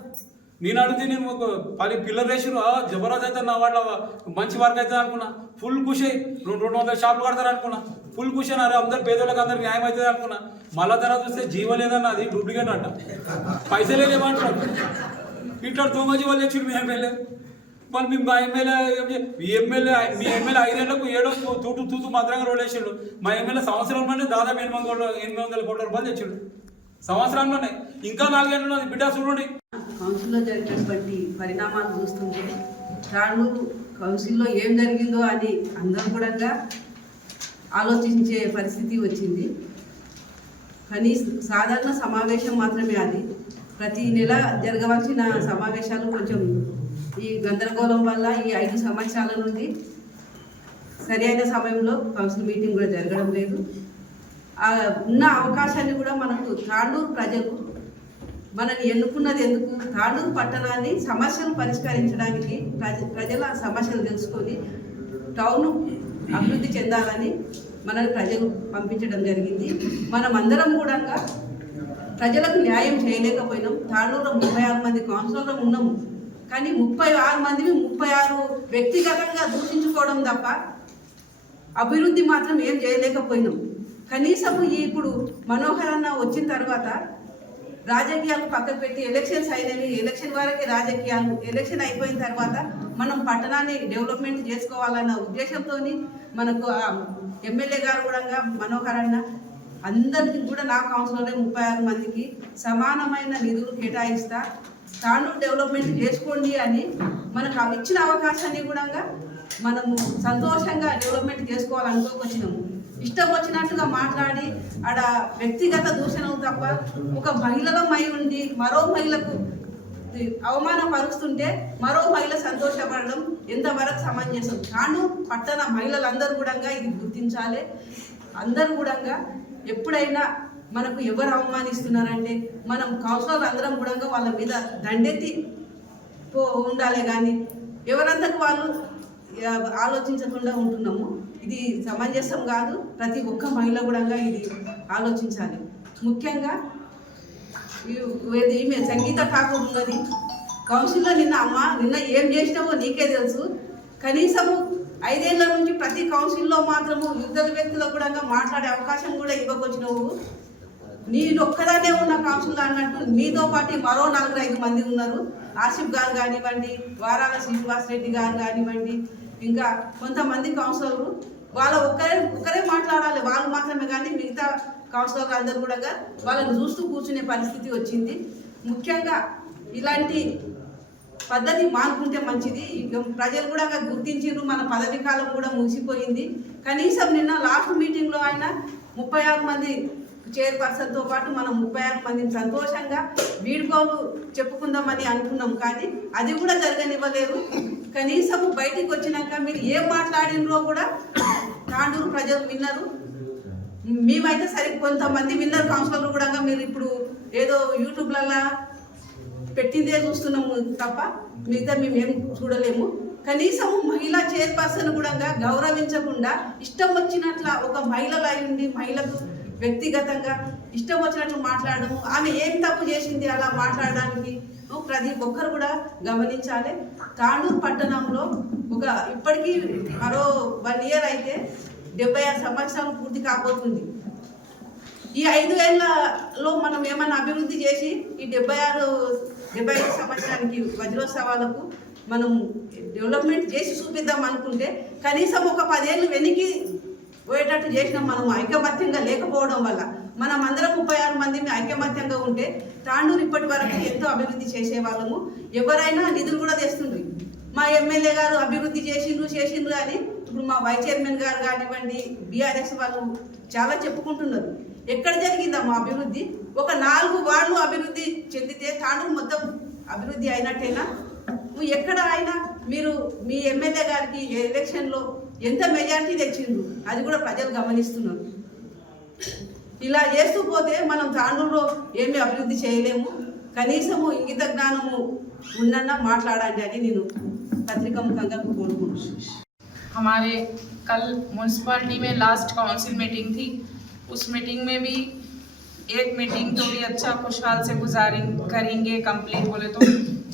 నేను అడిగితే నేను ఒక 10 పిల్లలు వేసారు జబర్దస్త్ అయితే నా వాళ్ళ మంచి వర్క్ అవుతుంది అనుకున్నా ఫుల్ ఖుషి 200 షాపులు కడతారు అనుకున్నా ఫుల్ ఖుషి అన్నారు అందరు పేదలకు అందరికి న్యాయం అవుతుంది అనుకున్నా మళ్ళా తర్వాత చూస్తే జీవం లేదన్న అది డూప్లికేట్ అంట పైసలే లేవంటారు ఇట్లా దొంగ జీవాలు తెచ్చిండు మీ ఎమ్మెల్యే మళ్ళీ మా ఎమ్మెల్యే మీ ఎమ్మెల్యే 5 ఏళ్లకు 7 తూతూ మాత్రంగా రోడ్ వేసిండు మా ఎమ్మెల్యే సంవత్సరంలోనే దాదాపు 800 కోట్ల రూపాయలు తెచ్చిండు సంవత్సరంలోనే ఇంకా 4 ఏళ్ళు ఉన్నది బిడ్డ చూడండి కౌన్సిల్లో జరిగినటువంటి పరిణామాలు చూస్తుంటే తాండూరు కౌన్సిల్లో ఏం జరిగిందో అని అందరూ కూడా ఆలోచించే పరిస్థితి వచ్చింది. సాధారణ సమావేశం మాత్రమే అది. ప్రతి నెల జరగవలసిన సమావేశాలు కొంచెం ఈ గందరగోళం వల్ల ఈ 5 సంవత్సరాల నుండి సరైన సమయంలో కౌన్సిల్ మీటింగ్ కూడా జరగడం లేదు. ఉన్న అవకాశాన్ని కూడా మనకు తాండూరు ప్రజలు మనని ఎన్నుకున్నది ఎందుకు? తాండూరు పట్టణాన్ని సమస్యలు పరిష్కరించడానికి ప్రజల సమస్యలు తెలుసుకొని టౌన్ అభివృద్ధి చెందాలని మనల్ని ప్రజలు పంపించడం జరిగింది. మనమందరం కూడా ప్రజలకు న్యాయం చేయలేకపోయినాం. తాండూరులో 36 మంది కౌన్సిలర్లు ఉన్నాము, కానీ 36 మందిని 36 వ్యక్తిగతంగా దూషించుకోవడం తప్ప అభివృద్ధి మాత్రం ఏం చేయలేకపోయినాం. కనీసం ఇప్పుడు మనోహర్ అన్న వచ్చిన తర్వాత రాజకీయాలు పక్కకు పెట్టి ఎలక్షన్స్ అయినవి, ఎలక్షన్ వరకే రాజకీయాలు, ఎలక్షన్ అయిపోయిన తర్వాత మనం పట్టణాన్ని డెవలప్మెంట్ చేసుకోవాలన్న ఉద్దేశంతో మనకు ఎమ్మెల్యే గారు కూడా మనోహర్ అన్న అందరికీ కూడా నా కౌన్సిలర్లే 36 మందికి సమానమైన నిధులు కేటాయిస్తా, తాండూరు డెవలప్మెంట్ చేసుకోండి అని మనకు ఇచ్చిన అవకాశాన్ని కూడా మనము సంతోషంగా డెవలప్మెంట్ చేసుకోవాలనుకోవచ్చినాము. ఇష్టం వచ్చినట్టుగా మాట్లాడి ఆడ వ్యక్తిగత దూషణలు తప్ప ఒక మహిళల ఉండి మరో మహిళకు అవమానపరుస్తుంటే మరో మహిళ సంతోషపడడం ఎంతవరకు సమంజసం? తాను పట్టణ మహిళలందరూ కూడా ఇది గుర్తించాలి. అందరూ కూడా ఎప్పుడైనా మనకు ఎవరు అవమానిస్తున్నారంటే మనం కౌన్సిలర్లు అందరం కూడా వాళ్ళ మీద దండెత్తి ఉండాలి, కానీ ఎవరంతకు వాళ్ళు ఆలోచించకుండా ఉంటున్నాము. ఇది సమంజసం కాదు. ప్రతి ఒక్క మహిళ కూడా ఇది ఆలోచించాలి. ముఖ్యంగా ఈమె సంగీత ఠాకూర్ ఉన్నది కౌన్సిల్లో. నిన్న ఏం చేసినావో నీకే తెలుసు. కనీసము 5 ఏళ్ల నుంచి ప్రతి కౌన్సిల్లో మాత్రము యుద్ధ వ్యక్తులకు కూడా మాట్లాడే అవకాశం కూడా ఇవ్వకొచ్చినావు. నేను ఒక్కదానే ఉన్న కౌన్సిల్ అన్నట్టు మీతో పాటు మరో 4-5 మంది ఉన్నారు. ఆసిఫ్ గారు కానివ్వండి, వారాల శ్రీనివాస్ రెడ్డి గారు కానివ్వండి, ఇంకా కొంతమంది కౌన్సిలర్లు వాళ్ళ ఒక్కరే మాట్లాడాలి, వాళ్ళు మాత్రమే, కానీ మిగతా కౌన్సిలర్లు అందరూ కూడా వాళ్ళని చూస్తూ కూర్చునే పరిస్థితి వచ్చింది. ముఖ్యంగా ఇలాంటి పద్ధతి మానుకుంటే మంచిది. ప్రజలు కూడా గుర్తించారు, మన పదవి కాలం కూడా ముగిసిపోయింది. కనీసం నిన్న లాస్ట్ మీటింగ్లో ఆయన 36 మంది చైర్పర్సన్తో పాటు మనం 36 మందిని సంతోషంగా వీడ్కోలు చెప్పుకుందామని అనుకున్నాం, కానీ అది కూడా జరగనివ్వలేదు. కనీసం బయటికి వచ్చినాక మీరు ఏం మాట్లాడినో కూడా తాండూరు ప్రజలు విన్నారు. మేమైతే సరే కొంతమంది విన్నర్ కౌన్సిలర్లు కూడా మీరు ఇప్పుడు ఏదో యూట్యూబ్లలో పెట్టిందే చూస్తున్నాము తప్ప మిగతా మేమేం చూడలేము. కనీసం మహిళా చైర్పర్సన్ కూడా గౌరవించకుండా ఇష్టం వచ్చినట్ల ఒక మహిళలు అయి ఉండి మహిళకు వ్యక్తిగతంగా ఇష్టం వచ్చినట్లు మాట్లాడము. ఆమె ఏం తప్పు చేసింది అలా మాట్లాడడానికి ప్రతి ఒక్కరు కూడా గమనించాలి. తాండూరు పట్టణంలో ఇప్పటికీ మరో 1 ఇయర్ అయితే 76 సంవత్సరాలు పూర్తి కాబోతుంది. ఈ 5 ఏళ్లలో మనం ఏమైనా అభివృద్ధి చేసి ఈ 75 సంవత్సరానికి వజ్రోత్సవాలకు మనం డెవలప్మెంట్ చేసి చూపిద్దాం అనుకుంటే కనీసం ఒక 10 ఏళ్ళు వెనక్కి పోయేటట్టు చేసినాం. మనం ఐకమత్యంగా లేకపోవడం వల్ల మనం అందరం 36 మంది ఐకమత్యంగా ఉంటే తాండూరు ఇప్పటి వరకు ఎంతో అభివృద్ధి చేసేవాళ్ళము. ఎవరైనా నిధులు కూడా తెస్తుండ్రు. మా ఎమ్మెల్యే గారు అభివృద్ధి చేసిండ్రు అని ఇప్పుడు మా వైస్ చైర్మన్ గారు కానివ్వండి, బీఆర్ఎస్ వాళ్ళు చాలా చెప్పుకుంటున్నారు. ఎక్కడ జరిగిందమ్మా అభివృద్ధి? ఒక 4 వార్డులు అభివృద్ధి చెందితే తాండూరు మొత్తం అభివృద్ధి అయినట్టేనా? నువ్వు ఎక్కడ అయినా మీరు మీ ఎమ్మెల్యే గారికి ఎలక్షన్లో ఎంత మెజార్టీ తెచ్చిండ్రు అది కూడా ప్రజలు గమనిస్తున్నారు. ఇలా చేస్తూ పోతే మనం తాండూరులో ఏమీ అభివృద్ధి చేయలేము. కనీసము ఇంగిత జ్ఞానము ఉన్నన్నా మాట్లాడాలి అని నేను పత్రికా ముఖంగా కోరుకుంటున్నాను. हमारे कल म्यूनसिपाल्टी में लास्ट काउंसिल मीटिंग थी, उस मीटिंग में भी एक मीटिंग तो भी अच्छा खुशहाल से करेंगे कंप्लीट बोले तो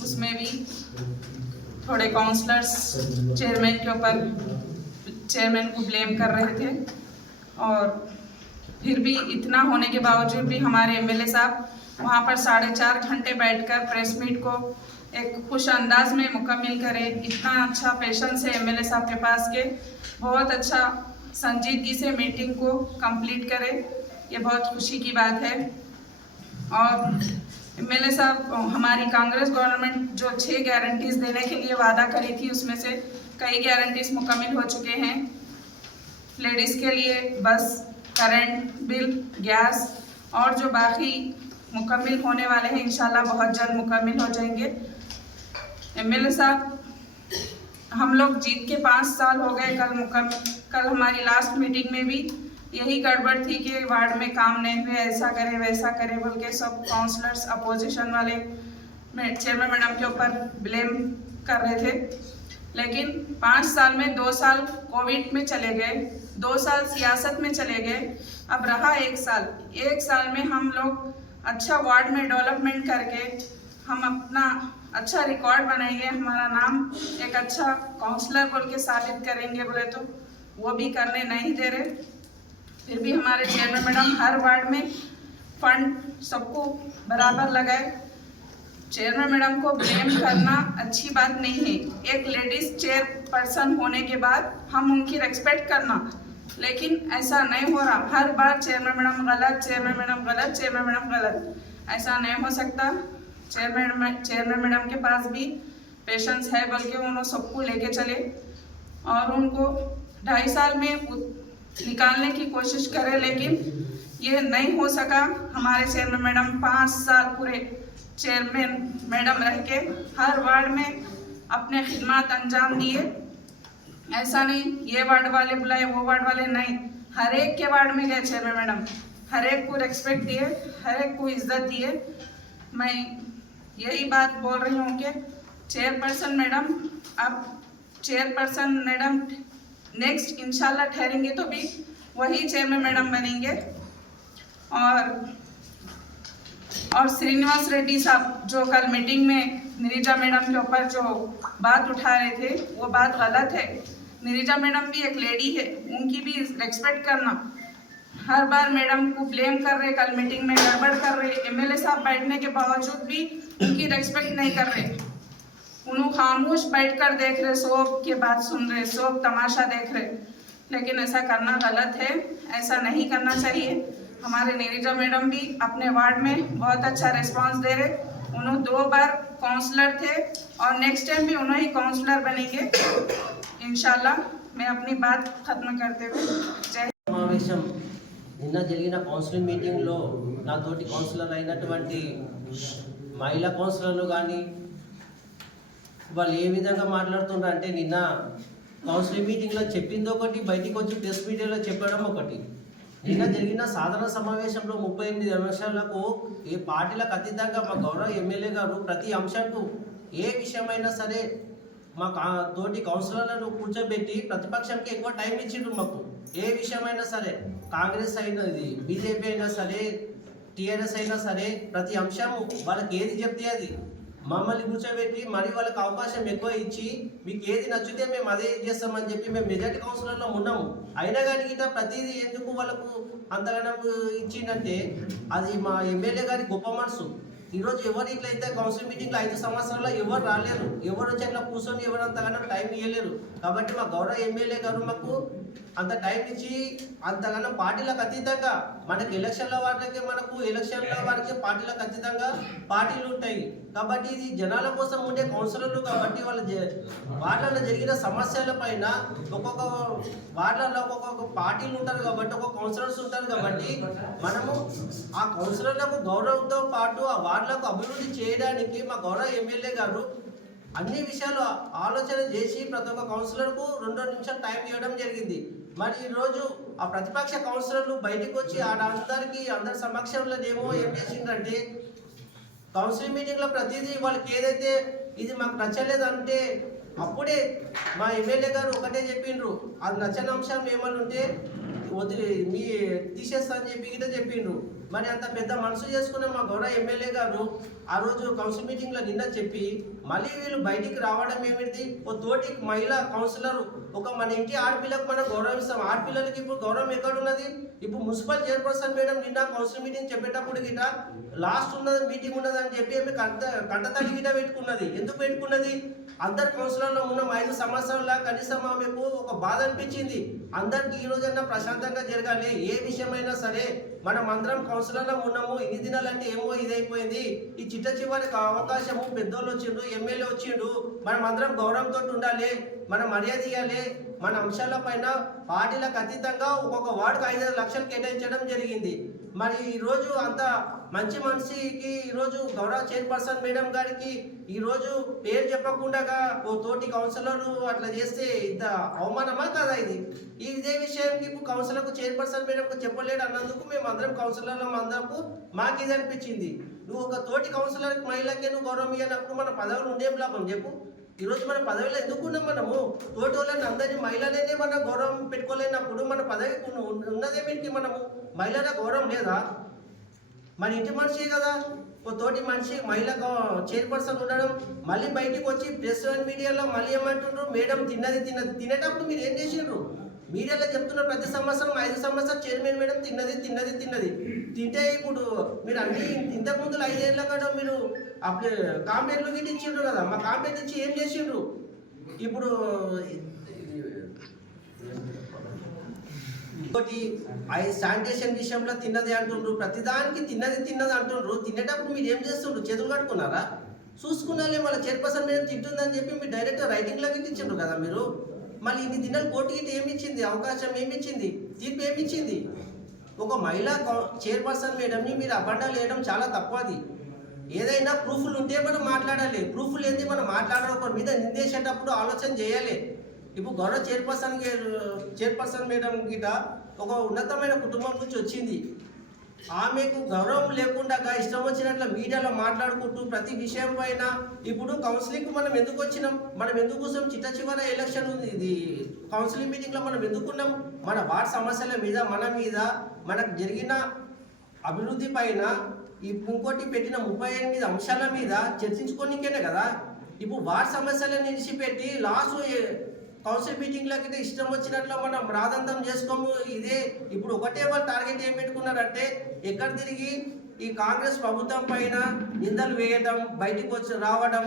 उसमें भी थोड़े काउंसलर्स चेयरमैन को ब्लेम कर रहे थे। और फिर भी इतना होने के बावजूद भी हमारे एमएलए साहब वहाँ पर 4.5 घंटे बैठकर प्रेस मीट को एक खुश अंदाज में मुकम्मल करें। इतना अच्छा पेशेंस है एमएलए साहब के पास के बहुत अच्छा संजीदगी से मीटिंग को कंप्लीट करें, ये बहुत खुशी की बात है। और एमएलए साहब हमारी कांग्रेस गवर्नमेंट जो 6 गारंटीज देने के लिए वादा करी थी उसमें से कई गारंटीज मुकम्मल हो चुके हैं। लेडीज़ के लिए बस, करंट बिल, गैस और जो बाकी मुकम्मल होने वाले हैं इंशाल्लाह बहुत जल्द मुकम्मल हो जाएंगे। एमएलए साहब हम लोग जीत के 5 साल हो गए। कल हमारी लास्ट मीटिंग में भी यही गड़बड़ थी कि वार्ड में काम नहीं हुए, ऐसा करे वैसा करे बोल के सब काउंसलर्स अपोजिशन वाले चेयरमैन मैडम के ऊपर ब्लेम कर रहे थे। लेकिन 5 साल में 2 साल कोविड में चले गए, 2 साल सियासत में चले गए, अब रहा 1 साल। 1 साल में हम लोग अच्छा वार्ड में डेवलपमेंट करके हम अपना अच्छा रिकॉर्ड बनाएंगे, हमारा नाम एक अच्छा काउंसलर बोल के साबित करेंगे बोले तो वो भी करने नहीं दे रहे। फिर भी हमारे चेयरमैन मैडम हर वार्ड में फंड सबको बराबर लगाए। चेयरमैन मैडम को ब्लेम करना अच्छी बात नहीं है। एक लेडीज चेयरपर्सन होने के बाद हम उनकी रेस्पेक्ट करना, लेकिन ऐसा नहीं हो रहा। हर बार चेयरमैन मैडम गलत, चेयरमैन मैडम गलत, चेयरमैन मैडम गलत, ऐसा नहीं हो सकता। चेयरमैन मैडम के पास भी पेशेंस है, बल्कि उन्होंने सबको लेके चले और उनको 2.5 साल में निकालने की कोशिश करे, लेकिन ये नहीं हो सका। हमारे चेयरमैन मैडम 5 साल पूरे चेयरमैन मैडम रह के हर वार्ड में अपने खिदमत अंजाम दिए। ऐसा नहीं ये वार्ड वाले बुलाए वो वार्ड वाले, नहीं, हर एक के वार्ड में गए चेयरमैन मैडम, हर एक को रेस्पेक्ट दिए, हर एक को इज्जत दिए। मैं यही बात बोल रही हूँ कि चेयरपर्सन मैडम नेक्स्ट इंशाल्लाह ठहरेंगे तो भी वही चेयरमैन मैडम बनेंगे। और श्रीनिवास रेड्डी साहब जो कल मीटिंग में निरिजा मैडम के ऊपर जो बात उठा रहे थे वो बात गलत है। निरिजा मैडम भी एक लेडी है, उनकी भी रेस्पेक्ट करना। हर बार मैडम को ब्लेम कर रहे, कल मीटिंग में गड़बड़ कर रहे, एमएलए साहब बैठने के बावजूद भी उनकी रेस्पेक्ट नहीं कर रहे। उन्होंने खामोश बैठकर देख रहे, सब की बात सुन रहे, सब तमाशा देख रहे, लेकिन ऐसा करना गलत है, ऐसा नहीं करना चाहिए। हमारे नीरजा मैडम भी अपने वार्ड में बहुत अच्छा रिस्पांस दे रहे। उन्होंने 2 बार काउंसलर थे और नेक्स्ट टाइम भी उन्होंने ही काउंसलर बनेंगे इंशाल्लाह। मैं अपनी बात खत्म करते हुए जय సమావేశం నిన్న జరిగిన కౌన్సిలింగ్ మీటింగ్లో నాతోటి కౌన్సిలర్ అయినటువంటి మహిళా కౌన్సిలర్లు కానీ వాళ్ళు ఏ విధంగా మాట్లాడుతున్నారు అంటే, నిన్న కౌన్సిలింగ్ మీటింగ్లో చెప్పింది ఒకటి, బయటికి వచ్చి ప్రెస్ మీడియాలో చెప్పడం ఒకటి. నిన్న జరిగిన సాధారణ సమావేశంలో 38 అంశాలకు ఏ పార్టీలకు అతీతంగా మా గౌరవ ఎమ్మెల్యే గారు ప్రతి అంశంకు ఏ విషయమైనా సరే మా తోటి కౌన్సిలర్లను కూర్చోబెట్టి ప్రతిపక్షంకి ఎక్కువ టైం ఇచ్చిండ్రు. మాకు ఏ విషయమైనా సరే, కాంగ్రెస్ అయినా బీజేపీ అయినా సరే, టీఆర్ఎస్ అయినా సరే, ప్రతి అంశం వాళ్ళకి ఏది చెప్తే అది మమ్మల్ని కూర్చోబెట్టి మరి వాళ్ళకి అవకాశం ఎక్కువ ఇచ్చి మీకు ఏది నచ్చితే మేము అదే చేస్తామని చెప్పి మేము మెజార్టీ కౌన్సిలర్లో ఉన్నాము. అయినా కానీ గిట్ట ప్రతిదీ ఎందుకు వాళ్ళకు అంతగానం ఇచ్చిందంటే అది మా ఎమ్మెల్యే గారి గొప్ప మనసు. ఈరోజు ఎవరు ఇట్లయితే కౌన్సిల్ మీటింగ్లో 5 సంవత్సరాల్లో ఎవరు రాలేరు, ఎవరు వచ్చి అట్లా కూర్చొని ఎవరు అంతగానో టైం ఇవ్వలేరు. కాబట్టి మా గౌరవ ఎమ్మెల్యే గారు మాకు అంత టైం ఇచ్చి అంతగానో పార్టీలకు అతీతంగా మనకి ఎలక్షన్ల వారికి పార్టీలకు అతీతంగా పార్టీలు ఉంటాయి కాబట్టి ఇది జనాల కోసం ఉండే కౌన్సిలర్లు కాబట్టి వార్డులలో జరిగిన సమస్యల పైన ఒక్కొక్క వార్డులలో ఒక్కొక్క పార్టీలు ఉంటారు కాబట్టి ఒక్కొక్క కౌన్సిలర్స్ ఉంటారు కాబట్టి మనము ఆ కౌన్సిలర్లకు గౌరవంతో పాటు ఆ వార్డులకు అభివృద్ధి చేయడానికి మా గౌరవ ఎమ్మెల్యే గారు అన్ని విషయాలు ఆలోచన చేసి ప్రతి ఒక్క కౌన్సిలర్కు 2 నిమిషాలు టైం ఇవ్వడం జరిగింది. మరి ఈరోజు ఆ ప్రతిపక్ష కౌన్సిలర్లు బయటకు వచ్చి అందరి సమక్షంలో ఏం చేసిండ్రంటే కౌన్సిల్ మీటింగ్లో ప్రతిదీ వాళ్ళకి ఏదైతే ఇది మాకు నచ్చలేదు అంటే అప్పుడే మా ఎమ్మెల్యే గారు ఒకటే చెప్పిండ్రు, అది నచ్చని అంశం ఏమని ఉంటే మీ తీసేస్తా అని చెప్పిండ్రు. మరి అంత పెద్ద మనసు చేసుకున్న మా గౌరవ ఎమ్మెల్యే గారు ఆ రోజు కౌన్సిల్ మీటింగ్లో నిన్న చెప్పి మళ్ళీ వీళ్ళు బయటికి రావడం ఏమిటి, ఓ తోటి మహిళా కౌన్సిలర్ మన ఇంటి ఆడపిల్లకు మనం గౌరవిస్తాం. ఆడపిల్లలకి ఇప్పుడు గౌరవం ఎక్కడున్నది? ఇప్పుడు మున్సిపల్ చైర్పర్సన్ మేడం నిన్న కౌన్సిల్ మీటింగ్ చెప్పేటప్పుడు గిట లాస్ట్ మీటింగ్ ఉన్నది అని చెప్పి కంటతడి గిట పెట్టుకున్నది. ఎందుకు పెట్టుకున్నది? అందరు కౌన్సిలర్లో ఉన్న 5 సంవత్సరాల కనీసం ఆమెకు ఒక బాధ అనిపించింది. అందరికి ఈ రోజన్నా ప్రశాంతంగా జరగాలి, ఏ విషయమైనా సరే మనం అందరం కౌన్సిలర్లో ఉన్నాము, ఇన్ని దినాలంటే ఏమో ఇదైపోయింది, ఈ చివరికి అవకాశము పెద్దోళ్ళు వచ్చిండు, ఎమ్మెల్యే వచ్చిండు, మనం అందరం గౌరవంతో ఉండాలి, మనం మర్యాద ఇవ్వాలి. మన అంశాల పైన పార్టీలకు అతీతంగా ఒక్కొక్క వార్డుకు 5 లక్షలు కేటాయించడం జరిగింది. మరి ఈరోజు అంత మంచి మనిషికి ఈరోజు గౌరవ చైర్పర్సన్ మేడం గారికి ఈరోజు పేరు చెప్పకుండా ఓ తోటి కౌన్సిలర్ అట్లా చేస్తే ఇంత అవమానమా కదా? ఇదే విషయంకి ఇప్పుడు కౌన్సిలర్కు చైర్పర్సన్ మేడంకు చెప్పలేడు అన్నందుకు మేము అందరం కౌన్సిలర్లు అందరకు మాకు ఇది అనిపించింది. నువ్వు ఒక తోటి కౌన్సిలర్ మహిళకే నువ్వు గౌరవం ఇవ్వనప్పుడు మన పదవులు ఉండేం లాభం చెప్పు? ఈరోజు మన పదవిలో ఎందుకున్నాం? మనము తోటి వాళ్ళని అందరినీ మహిళలనే మన గౌరవం పెట్టుకోలేనప్పుడు మన పదవికి ఉన్నదేమిటి? మనము మహిళల గౌరవం లేదా? మన ఇంటి మనిషి కదా, ఓ తోటి మనిషి మహిళ చైర్పర్సన్ ఉండడం, మళ్ళీ బయటికి వచ్చి ప్రెస్ మీడియాలో మళ్ళీ ఏమంటుండ్రు, మేడం తినేటప్పుడు మీరు ఏం చేసిండ్రు? మీడియాలో చెప్తున్నారు ప్రతి సంవత్సరం 5 సంవత్సరాలు చైర్మన్ మేడం తిన్నది. తింటే ఇప్పుడు మీరు అన్ని ఇంతకుముందు 5 ఏళ్ళ కూడా మీరు కాంప్లైంట్లు గిట్ ఇచ్చిండ్రు కదా, మా కాంప్లైంట్ ఇచ్చి ఏం చేసిండ్రు? ఇప్పుడు శానిటేషన్ విషయంలో తిన్నది అంటుండ్రు, ప్రతిదానికి తిన్నది అంటుండ్రు. తినేటప్పుడు మీరు ఏం చేస్తుండ్రు? చేతులు కట్టుకున్నారా? చూసుకున్నాలే వాళ్ళ చైర్పర్సన్ మేడం తింటుందని చెప్పి మీరు డైరెక్ట్ రైటింగ్లోకి ఇచ్చిండ్రు కదా మీరు. మళ్ళీ ఇన్ని దినాలు కోర్టుకి ఏమిచ్చింది? అవకాశం ఏమిచ్చింది? తీర్పు ఏమిచ్చింది? ఒక మహిళా చైర్పర్సన్ మేడంని మీరు అబండాలు వేయడం చాలా తప్పది. ఏదైనా ప్రూఫ్లు ఉంటే మనం మాట్లాడాలి, ప్రూఫ్లు ఏంటి మనం మాట్లాడాలి, ఒకరి మీద నిందేసేటప్పుడు ఆలోచన చేయాలి. ఇప్పుడు గౌరవ చైర్పర్సన్ మేడం గిట ఒక ఉన్నతమైన కుటుంబం నుంచి వచ్చింది. ఆమెకు గౌరవం లేకుండా ఇష్టం వచ్చినట్ల మీడియాలో మాట్లాడుకుంటూ ప్రతి విషయం పైన ఇప్పుడు కౌన్సిలింగ్ మనం ఎందుకు వచ్చినాం? మనం ఎందుకు కూర్చొని చివరి ఎలక్షన్ ఉంది, ఇది కౌన్సిలింగ్ మీటింగ్లో మనం ఎందుకున్నాం? మన వార్డ్ సమస్యల మీద, మనకు జరిగిన అభివృద్ధి పైన ఇంకోటి పెట్టిన 38 అంశాల మీద చర్చించుకోనికేనే కదా. ఇప్పుడు వార్డ్ సమస్యలను నిలిచిపెట్టి లాస్ట్ కౌన్సిల్ మీటింగ్లకి ఇష్టం వచ్చినట్లు మనం రాదంతం చేసుకోము. ఇదే ఇప్పుడు ఒకటే వాళ్ళు టార్గెట్ ఏం పెట్టుకున్నారంటే ఎక్కడ తిరిగి ఈ కాంగ్రెస్ ప్రభుత్వం పైన నిందలు వేయటం, బయటకు వచ్చి రావడం,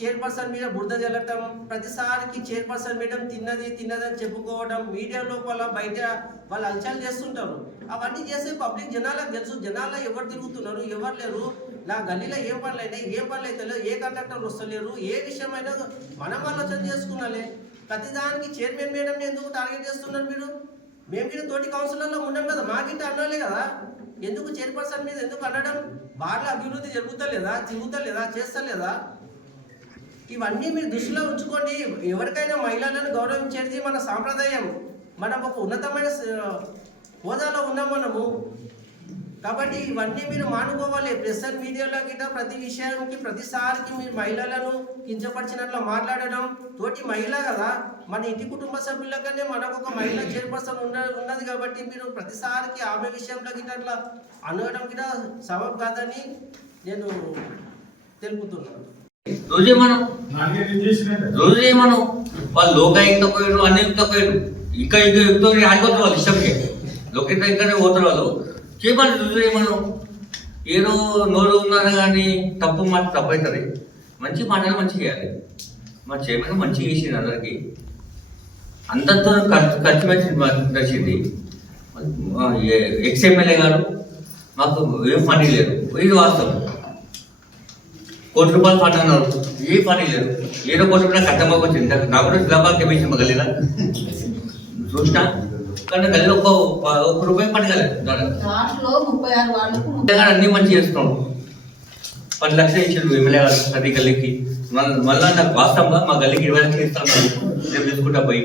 చైర్పర్సన్ మీద బురద జల్లటం, ప్రతిసారికి చైర్పర్సన్ మేడం తిన్నదని చెప్పుకోవడం, మీడియా లోపల బయట వాళ్ళు అలచలు చేస్తుంటారు. అవన్నీ చేసే పబ్లిక్ జనాలకు తెలుసు. జనాల్లో ఎవరు తిరుగుతున్నారు, ఎవరు లేరు, నా గల్లీలో ఏం పనులు అయితే ఏ కండక్టర్లు వస్తలేరు, ఏ విషయమైనా మనం ఆలోచన చేసుకున్నాలే. ప్రతిదానికి చైర్మన్ మేడం ఎందుకు టార్గెట్ చేస్తున్నారు మీరు? మేము గిట్ట తోటి కౌన్సిలర్లో ఉన్నాం కదా, మాకింట అన్నాలే కదా. ఎందుకు చైర్పర్సన్ మీద ఎందుకు అనడం? వాళ్ళ అభివృద్ధి జరుగుతలేదా, తిరుగుతలేదా, చేస్తలేదా? ఇవన్నీ మీరు దృష్టిలో ఉంచుకోండి. ఎవరికైనా మహిళలను గౌరవించేది మన సాంప్రదాయం. మనం ఒక ఉన్నతమైన హోదాలో ఉన్నాం మనము. కాబట్టి ఇవన్నీ మీరు మానుకోవాలి. ప్రెస్ అండ్ మీడియాలో గిట్ట ప్రతి విషయానికి ప్రతిసారికి మీరు మహిళలను కించపరిచినట్లు మాట్లాడడం, తోటి మహిళ కదా, మన ఇంటి కుటుంబ సభ్యులకనే మనకు ఒక మహిళా చైర్పర్సన్ ఉన్నది కాబట్టి మీరు ప్రతిసారికి ఆమె విషయంలో గిట్ట అట్లా అనడం గిట్ట సబబు కాదని నేను తెలుపుతున్నాను. రోజే మనం వాళ్ళు లోకాయుక్త పోయాడు, అన్నియుక్త పోయాడు, ఇంకా యుక్త ఆడిపోతారు వాళ్ళు ఇష్టంకే. లోకేట ఇక్కడే పోతారు వాళ్ళు. చేయమని రుజువు మనం ఏదో నోరు ఉన్నారు కానీ తప్పు మాట తప్పు అవుతుంది. మంచి మాటలు మంచిగా చేయాలి. మా చేయమని మంచిగా చేసింది అందరికీ. అందరితో ఖర్చు వచ్చింది. ఎక్స్ఎమ్మెల్యే గారు మాకు ఏం పని లేదు, ఇది వాస్తవం. ₹1 ఫండ్ అన్నారు, ఏ పని లేదు. ఏదో కోటి రూపాయలు కట్టమ్మకు వచ్చింది. నాకు కూడా శిలాబాగ్ వేసి గల్లీలా చూసినా, కానీ గల్లీలో ఒక్క రూపాయి పని కాలేదు. అన్ని మంచిగా చేస్తున్నాడు. 10 లక్షలు ఇచ్చాడు ఎమ్మెల్యే గారు ప్రతి గల్లీకి. మళ్ళీ నాకు వాస్తవంగా మా గల్లీకి 20 లక్షలు ఇస్తాను. రేపు తీసుకుంటా పోయి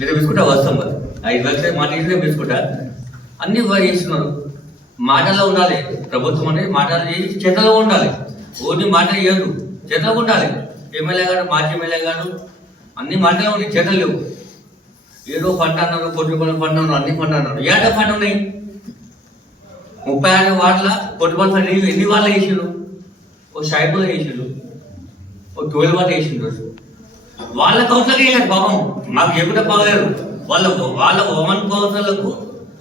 రేపు తీసుకుంటా వాస్తవంగా 5 లక్షలు మాట రేపు తీసుకుంటా. అన్ని చేస్తున్నారు. మాటల్లో ఉండాలి ప్రభుత్వం అనేది, మాటలు చేసి చేతలో ఉండాలి. ఓన్లీ మాట చేయదు, చేతలో ఉండాలి. ఎమ్మెల్యే గారు, మాజీ ఎమ్మెల్యే గారు అన్ని మాటలు ఉన్నాయి, చేతలు లేవు. ఏదో ఫండ్ అన్నారు, ₹1 ఫండ్ అన్నారు, అన్ని ఫండ్ అన్నారు. ఏడా ఫండ్ ఉన్నాయి? 36 వార్డుల ₹1 ఫండ్ ఎన్ని వాళ్ళ వేసిండు? ఓ షాయిబుల్ వేసిండు, ఓ 12 వాళ్ళు వేసిండు. వాళ్ళ కౌన్సిలర్ వేయలేదు పాపం, మాకు చెప్పుకుంటే బాగలేరు. వాళ్ళ ఓమన్ కౌన్సిలర్లకు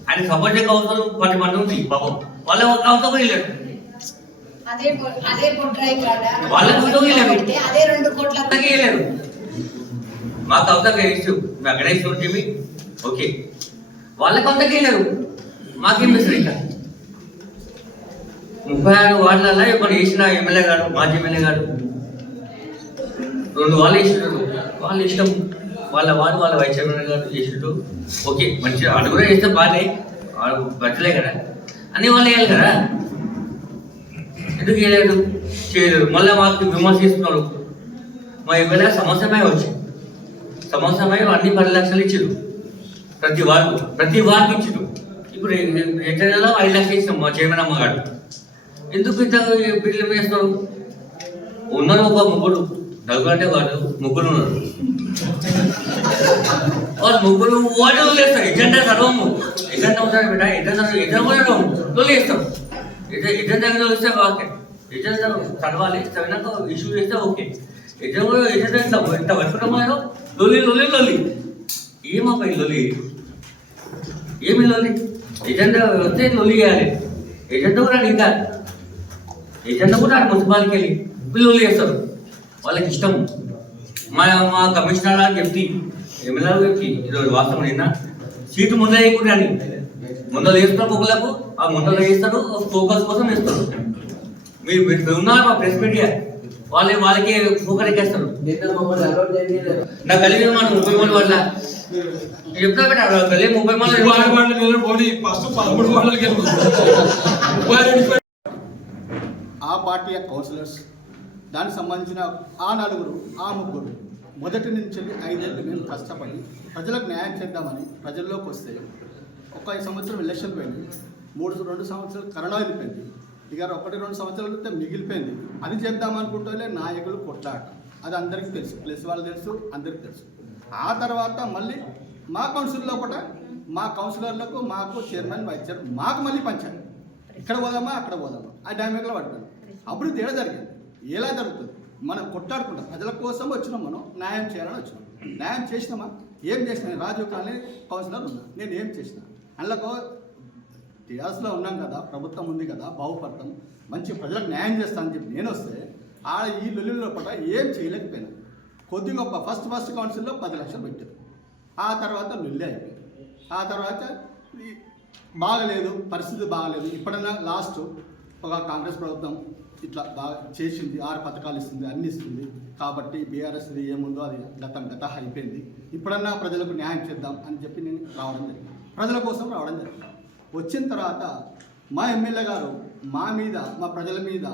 ఆయన సపోర్ట్ కౌన్సిలర్ 10 మంది ఉంది పాపం, వాళ్ళ కౌన్సిలర్ వేయలేరు. వాళ్ళ కౌన్సిలర్ వేయలేరు. మా కౌన్సిలర్ వేయచ్చు, మా గణేష్ టీవీ ఓకే, వాళ్ళ కౌన్సిలర్ వేయలేరు. మాకేం చేస్తారు? ఇంకా 36 వార్డులలో ఇప్పుడు వేసిన ఎమ్మెల్యే గారు, మాజీ ఎమ్మెల్యే గారు 2 వాళ్ళు వేసినారు. వాళ్ళ ఇష్టం, వాళ్ళ వైస్ చైర్మన్ గారు చేసినట్టు ఓకే, మంచిగా అటు కూడా చేస్తే బాగానే, బట్టలే కదా, అన్ని వాళ్ళు వేయాలి కదా. ఎందుకు వేయలేదు, చేయలేదు. మళ్ళీ మాకు విమర్శిస్తున్నారు. మా ఎమ్మెల్యే సమస్యమై అన్ని 10 లక్షలు ఇచ్చారు. ప్రతి వార్డుకి ఇచ్చారు. ఇప్పుడు ఎట్లా 5 లక్షలు ఇస్తాం మా చైర్మన్ అమ్మగారు. ఎందుకు ఇంత బిల్లు వేస్తారు? ఉన్నారు ఒక నలుగురు అంటే వాళ్ళు ముగ్గురు ఉన్నారు. వాళ్ళు ముగ్గురు వాడు వదిలేస్తారు. ఎజెండా చదవము, ఎజెండా ఉంటారు బిడ్డ, ఎజెండా కూడా వదిలేస్తాం. ఎజెండా వదిలేస్తే ఓకే, ఎజెండా చదవాలి, చదివినాక ఇష్యూ చేస్తే ఓకే. ఎజెండా ఇంత పట్టుకుంటామో లొల్లి ఏమబ్బాయి లొల్లి, ఏమి లొల్లి? ఎజెండా వస్తే లొల్లి చేయాలి. ఎజెండా కూడా ఇంకా మున్సిపాలిటీకి వెళ్ళి లొల్లి చేస్తారు. వాళ్ళకి ఇష్టం. మా కమిషనర్ అని చెప్పి, ఎమ్మెల్యే చెప్పి ఈరోజు వాస్తవం నిన్న సీటు ముందర వేయకుండా అని ముందర వేస్తారు. ఒకళ్ళకు ఆ ముందర వేస్తారు, ఫోకస్ కోసం వేస్తారు. మీరు ఉన్నారు మా ప్రెస్ మీడియా, వాళ్ళకి ఫోకస్ ఎక్కేస్తారు. నా కలిగి మనం 30 మంది వాళ్ళ చెప్తా పెట్టారు. కలిగి 30 మంది ఆ పార్టీ కౌన్సిలర్స్, దానికి సంబంధించిన ఆ 4 ఆ 3 మొదటి నుంచి 5 ఏళ్ళు మేము కష్టపడి ప్రజలకు న్యాయం చేద్దామని ప్రజల్లోకి వస్తే 1 సంవత్సరం ఎలక్షన్ పోయింది, 2 సంవత్సరాలు కరోనా వెళ్ళిపోయింది, ఇక 1-2 సంవత్సరాలు మిగిలిపోయింది. అది చేద్దామనుకుంటే నాయకులు కొట్లాట, అది అందరికీ తెలుసు, ప్లస్ వాళ్ళు తెలుసు, అందరికీ తెలుసు. ఆ తర్వాత మళ్ళీ మా కౌన్సిల్లో కూడా మా కౌన్సిలర్లకు, మాకు చైర్మన్, వైస్ చైర్మన్, మాకు మళ్ళీ పంచారు. ఇక్కడ పోదామా అక్కడ పోదామా, ఆ డ్యామేజ్లో పడుతుంది. అప్పుడు తేడా జరిగింది. ఎలా జరుగుతుంది? మనం కొట్లాడుకుంటాం, ప్రజల కోసం వచ్చినాం, మనం న్యాయం చేయాలని వచ్చినాం. న్యాయం చేసినామా? ఏం చేసినా? రాజీవ్ కాలనీ కౌన్సిలర్ ఉన్నా, నేను ఏం చేసిన? అందులో టీఆర్ఎస్లో ఉన్నాం కదా, ప్రభుత్వం ఉంది కదా, బాగుపడతాం, మంచి ప్రజలకు న్యాయం చేస్తానని చెప్పి నేను వస్తే ఈ లొల్లిలో పట్ల ఏం చేయలేకపోయినా. కొద్ది గొప్ప ఫస్ట్ కౌన్సిల్లో 10 లక్షలు పెట్టారు. ఆ తర్వాత లొల్లి అయిపోయింది. ఆ తర్వాత బాగలేదు, పరిస్థితి బాగలేదు. ఇప్పుడన్నా లాస్ట్ ఒక కాంగ్రెస్ ప్రభుత్వం ఇట్లా బాగా చేసింది, 6 పథకాలు ఇస్తుంది, అన్ని ఇస్తుంది కాబట్టి బీఆర్ఎస్ ఏముందో అది గత అయిపోయింది. ఇప్పుడన్నా ప్రజలకు న్యాయం చేద్దాం అని చెప్పి నేను రావడం జరిగింది, ప్రజల కోసం రావడం జరిగింది. వచ్చిన తర్వాత మా ఎమ్మెల్యే గారు మా మీద, మా ప్రజల మీద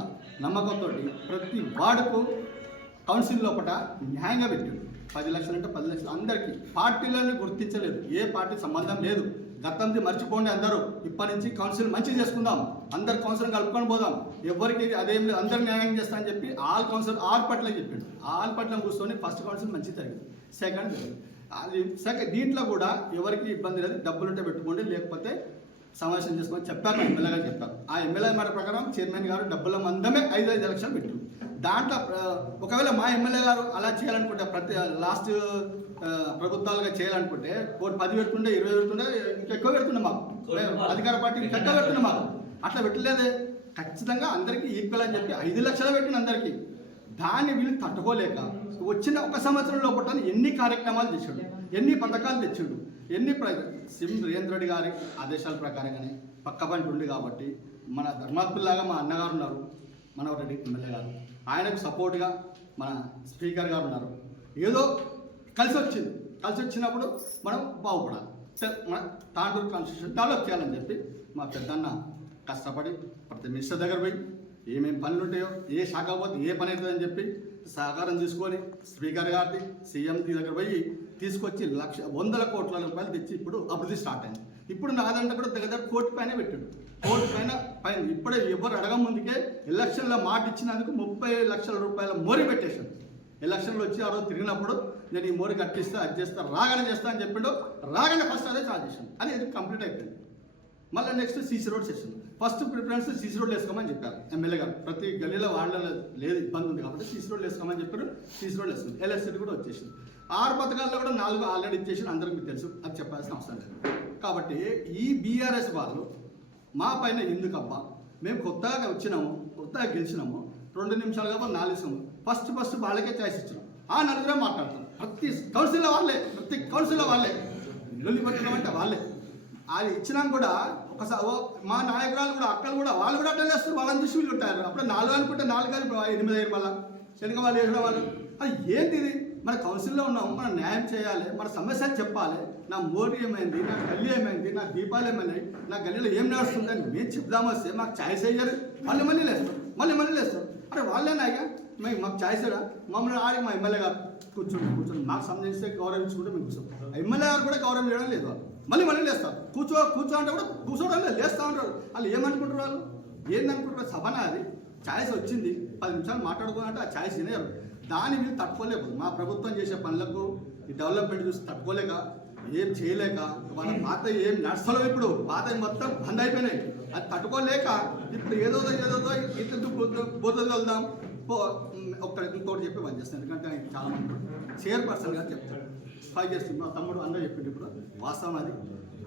నమ్మకంతో ప్రతి వార్డుకు కౌన్సిల్ లోపల న్యాయంగా పెట్టాడు. 10 లక్షలు అంటే 10 లక్షలు అందరికీ. పార్టీలను గుర్తించలేదు, ఏ పార్టీ సంబంధం లేదు. గతంది మర్చిపోండి అందరూ, ఇప్పటి నుంచి కౌన్సిల్ మంచిగా చేసుకుందాం, అందరు కౌన్సిల్ కలుపుకొని పోదాం, ఎవరికి అదేం లేదు, అందరు న్యాయం చేస్తా అని చెప్పి ఆల్ కౌన్సిల్ 6 పట్ల చెప్పాడు. 6 పట్ల కూర్చొని ఫస్ట్ కౌన్సిల్ మంచి జరిగింది, సెకండ్ దీంట్లో కూడా ఎవరికి ఇబ్బంది లేదు, డబ్బులుంటే పెట్టుకోండి, లేకపోతే సమావేశం చేసుకొని చెప్పారు. ఎమ్మెల్యే గారు చెప్పారు. ఆ ఎమ్మెల్యే మాట ప్రకారం చైర్మన్ గారు డబ్బుల మందమే 5 లక్షలు పెట్టారు. దాంట్లో ఒకవేళ మా ఎమ్మెల్యే గారు అలా చేయాలనుకుంటే, ప్రతి లాస్ట్ ప్రభుత్వాలుగా చేయాలనుకుంటే 10 పెడుతుండే, 20 పెడుతుండే, ఇంకెక్కువ పెడుతుండే. మాకు అధికార పార్టీ ఇంకెక్కువ పెడుతుండే. మాకు అట్లా పెట్టలేదే. ఖచ్చితంగా అందరికీ ఈక్వల్ అని చెప్పి 5 లక్షలు పెట్టిన అందరికీ. దాన్ని వీళ్ళు తట్టుకోలేక వచ్చిన ఒక సంవత్సరం లోపల ఎన్ని కార్యక్రమాలు తెచ్చాడు, ఎన్ని పథకాలు తెచ్చాడు, సిమ్ రేవంత్ రెడ్డి గారి ఆదేశాల ప్రకారంగానే పక్కబంటి ఉంది కాబట్టి మన ధర్మాత్ములాగా మా అన్నగారు ఉన్నారు, మనోహర్ రెడ్డి ఎమ్మెల్యే గారు, ఆయనకు సపోర్ట్గా మన స్పీకర్ గారు ఉన్నారు. ఏదో కలిసి వచ్చినప్పుడు మనం బాగుపడాలి, మన తాండూరు కాన్స్టిట్యూషన్ డెవలప్ చేయాలని చెప్పి మా పెద్దన్న కష్టపడి ప్రతి మినిస్టర్ దగ్గర పోయి ఏమేమి పనులు ఉంటాయో, ఏ శాఖ పోతే ఏ పని అవుతుందని చెప్పి సహకారం తీసుకొని స్పీకర్ గారిది సీఎం దగ్గర పోయి తీసుకొచ్చి 100 కోట్ల రూపాయలు తెచ్చి ఇప్పుడు అభివృద్ధి స్టార్ట్ అయింది. ఇప్పుడు నాదంటే కూడా దగ్గర కోటి పైన పెట్టాడు, కోటి పైన ఇప్పుడే ఎవరు అడగ ముందుకే ఎలక్షన్లో మాట ఇచ్చినందుకు 30 లక్షల రూపాయల మోరీ పెట్టేశాడు. ఎలక్షన్లు వచ్చి ఆ రోజు తిరిగినప్పుడు నేను ఈ మోరీ కట్టిస్తా, అది చేస్తా, రాగానే చేస్తా అని చెప్పిండు. రాగానే ఫస్ట్ అదే చార్జ్ చేశాను, అది కంప్లీట్ అయిపోయింది. మళ్ళీ next CC road session, first preference CC రోడ్లు వేసుకోమని చెప్పారు ఎమ్మెల్యే గారు. ప్రతి గల్లీలో వాళ్ళ లేదు, ఇబ్బంది ఉంది కాబట్టి సీసీ రోడ్లు వేసుకోమని చెప్పారు. సీసీ రోడ్లు వేసుకుంది, ఎల్ఎస్సీ కూడా వచ్చేసింది. 6 పథకాల్లో కూడా 4 ఆల్రెడీ ఇచ్చేసి అందరికీ తెలుసు, అది చెప్పాల్సిన అవసరం లేదు. కాబట్టి ఈ బీఆర్ఎస్ వాళ్ళు మా పైన ఎందుకబ్బా, మేము కొత్తగా వచ్చినాము, కొత్తగా గెలిచినాము, 2 నిమిషాలు కాబట్టి 4 నిమిషాలు ఫస్ట్ వాళ్ళకే ఛాయిస్ ఇచ్చినాం. ఆ నలుగురే మాట్లాడతారు, ప్రతి కౌన్సిల్లో వాళ్ళే ఇల్లు పట్టడం అంటే వాళ్ళే. అది ఇచ్చినాక కూడా ఒకసారి మా నాయకురాలు కూడా అక్కలు కూడా వాళ్ళు కూడా అటెండ్ చేస్తారు, వాళ్ళని చూసి వీళ్ళు ఉంటారు. అప్పుడు 4 అనుకుంటే 4 కానీ 8 అయ్యారు. మళ్ళీ శనగ వాళ్ళు వేసిన వాళ్ళు అది ఏంటిది? మన కౌన్సిల్లో ఉన్నాము, మనం న్యాయం చేయాలి, మన సమస్యలు చెప్పాలి. నా మోరీ ఏమైంది, నా గల్లీ ఏమైంది, నా దీపాలు ఏమైనాయి, నా గల్లీలో ఏం నడుస్తుందని మేము చెప్దాము వస్తే మాకు ఛాయిస్ అయ్యారు. మళ్ళీ లేస్తారు. అరే వాళ్ళేనా ఇక మాకు ఛాయిస్ మమ్మల్ని ఆడి మా ఎమ్మెల్యే గారు కూర్చోండి మాకు సంబంధించి గౌరవించుకుంటే మేము కూర్చోం. ఎమ్మెల్యే గారు కూడా గౌరవం చేయడం లేదు. వాళ్ళు మళ్ళీ లేస్తారు. కూర్చో అంటే కూడా కూర్చోవడం లేదు, లేస్తూ ఉంటారు. వాళ్ళు ఏమనుకుంటారు, వాళ్ళు ఏందనుకుంటారు? సభనా అది ఛాయిస్ వచ్చింది, 10 నిమిషాలు మాట్లాడుకోవాలంటే ఆ ఛాయిస్ వినేరు. దాన్ని వీళ్ళు తట్టుకోలేకపోదు. మా ప్రభుత్వం చేసే పనులకు ఈ డెవలప్మెంట్ చూసి తట్టుకోలేక, ఏం చేయలేక, వాళ్ళ పాత ఏం నడుస్తలో ఇప్పుడు పాత మొత్తం బంద్ అయిపోయినాయి. అది తట్టుకోలేక ఇప్పుడు ఏదో ఇతను బోధలు వెళ్దాం ఇంకోటి చెప్పి బంద్ చేస్తాను. ఎందుకంటే ఆయన చాలా మంది చైర్పర్సన్ గారు చెప్తాడు, 5 years మా తమ్ముడు అందరూ చెప్పింది. ఇప్పుడు వాస్తవం అది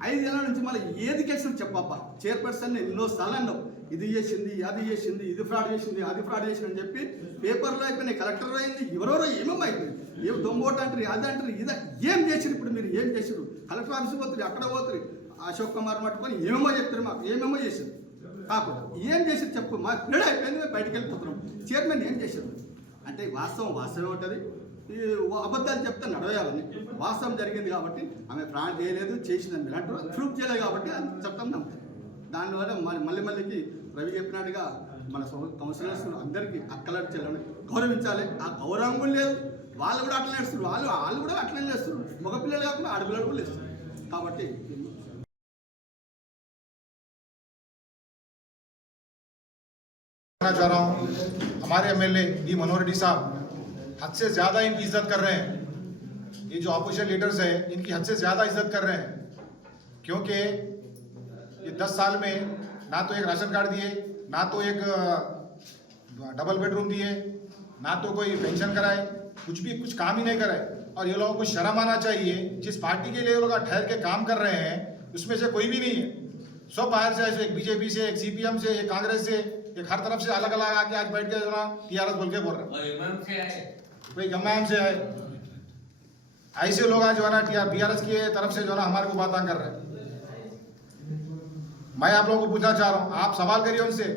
5 ఏళ్ళ నుంచి మళ్ళీ ఏది కేసులు చెప్పప్ప చైర్పర్సన్ ఎన్నోసార్లు అన్నావు, ఇది చేసింది, అది చేసింది, ఇది ఫ్రాడ్ చేసింది, అది ఫ్రాడ్ చేసింది అని చెప్పి పేపర్లో అయిపోయినాయి, కలెక్టర్ అయింది, ఎవరెవరో ఏమేమో అయిపోయింది. ఏం దొంగోట అంటారు, అది అంటారు, ఇది ఏం చేసిరు. ఇప్పుడు మీరు ఏం చేసిరు? కలెక్టర్ ఆఫీస్కి పోతుంది, అక్కడ పోతుంది, అశోక్ కుమార్ పట్టుకొని ఏమేమో చెప్తారు, మాకు ఏమేమో చేసారు. కాకుండా ఏం చేసారు చెప్పు, మాకు పీడ అయిపోయింది, బయటకు వెళ్ళిపోతున్నాం. చైర్మన్ ఏం చేశారు అంటే వాస్తవం ఉంటుంది. ఈ అబద్ధాలు చెప్తే నడవేయాలని వాస్తవం జరిగింది కాబట్టి ఆమె ప్రాణం చేయలేదు, చేసిందని మీరు అంటారు, ప్రూఫ్ చేయలేదు కాబట్టి చట్టం నమ్ముతారు. దానివల్ల మళ్ళీకి రవి చెప్పినట్టుగా మన కౌన్సిలర్స్ అందరికీ అక్కలాంటి చెల్లని గౌరవించాలి. ఆ గౌరవం కూడా లేదు, వాళ్ళు కూడా అట్లా నేస్తారు, వాళ్ళు కూడా అట్లనే చేస్తారు. మగపిల్లలు కాకుండా ఆడపిల్లలు కూడా లేస్తారు. కాబట్టి चाह रहा हूँ, हमारे एमएलए डी मनोहर रेड्डी साहब हद से ज़्यादा इनकी इज्जत कर रहे हैं. ये जो ऑपोजिशन लीडर्स हैं इनकी हद से ज़्यादा इज्जत कर रहे हैं, क्योंकि ये 10 साल में ना तो एक राशन कार्ड दिए, ना तो एक डबल बेडरूम दिए, ना तो कोई पेंशन कराए, कुछ काम ही नहीं कराए. और ये लोगों को शर्म आना चाहिए. जिस पार्टी के लिए ये लोग ठहर के काम कर रहे हैं उसमें से कोई भी नहीं है. सब बाहर से, एक बीजेपी से, एक सीपीएम से, एक कांग्रेस से, एक हर तरफ से अलग अलग आके आज बैठ के जो ना टीआरएस बोल के बोल रहे हैं, कोई एमआईएम से है. ऐसे लोग आज जो है ना बीआरएस की तरफ से जो ना हमारे को बातें कर रहे हैं. मैं आप लोगों को पूछना चाह रहा हूँ, आप सवाल करिए उनसे,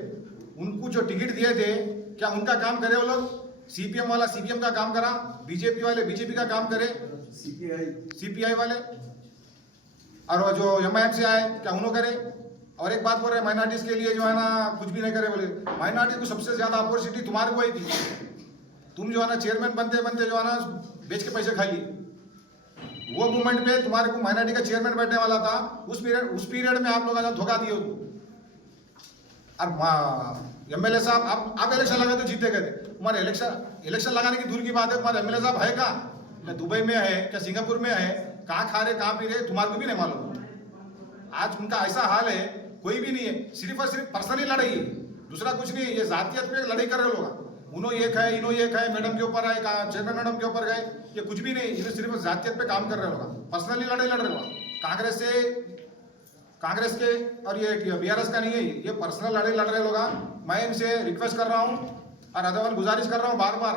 उनको जो टिकट दिए थे क्या उनका काम करे वो लोग? सीपीएम वाला सीपीएम का काम करा, बीजेपी वाले बीजेपी का काम करे, सीपीआई वाले, और जो एमआईएम से आए क्या उन्होंने करे? और एक बात बोल रहे हैं माइनॉरिटीज के लिए जो है ना कुछ भी नहीं करे बोले. माइनॉरिटी को सबसे ज्यादा अपॉर्चुनिटी तुम्हारे को ही थी. तुम जो है ना चेयरमैन बनते जो है ना बेच के पैसे खा लिए. वो मूवमेंट पे तुम्हारे को माइनॉरिटी का चेयरमैन बैठने वाला था. उस पीरियड में आप लोग धोखा दिए उसको. और एमएलए साहब आप इलेक्शन लगा तो जीते गए. तुम्हारे इलेक्शन लगाने की दूर की बात है. तुम्हारे एमएलए साहब है कहाँ? क्या दुबई में है, क्या सिंगापुर में है? कहाँ खा रहे, कहाँ पी रहे, तुम्हारे को भी नहीं मालूम. आज उनका ऐसा हाल है, कोई भी नहीं है, सिर्फ और सिर्फ पर्सनली लड़ाई है, दूसरा कुछ नहीं है. ये जातियत पे लड़ाई कर रहे लोग. उन्हों ये खाए, इन्हों ये खाए, मैडम के ऊपर आए, चेयरमैन मैडम के ऊपर गए, ये कुछ भी नहीं. ये सिर्फ जातियत पे काम कर रहे लोग, पर्सनली लड़ाई लड़ रहे लोग. कांग्रेस के और ये बीआरएस का नहीं है, ये पर्सनल लड़ाई लड़ रहे लोग. मैं इनसे रिक्वेस्ट कर रहा हूँ, और अदरवाइज गुजारिश कर रहा हूँ बार बार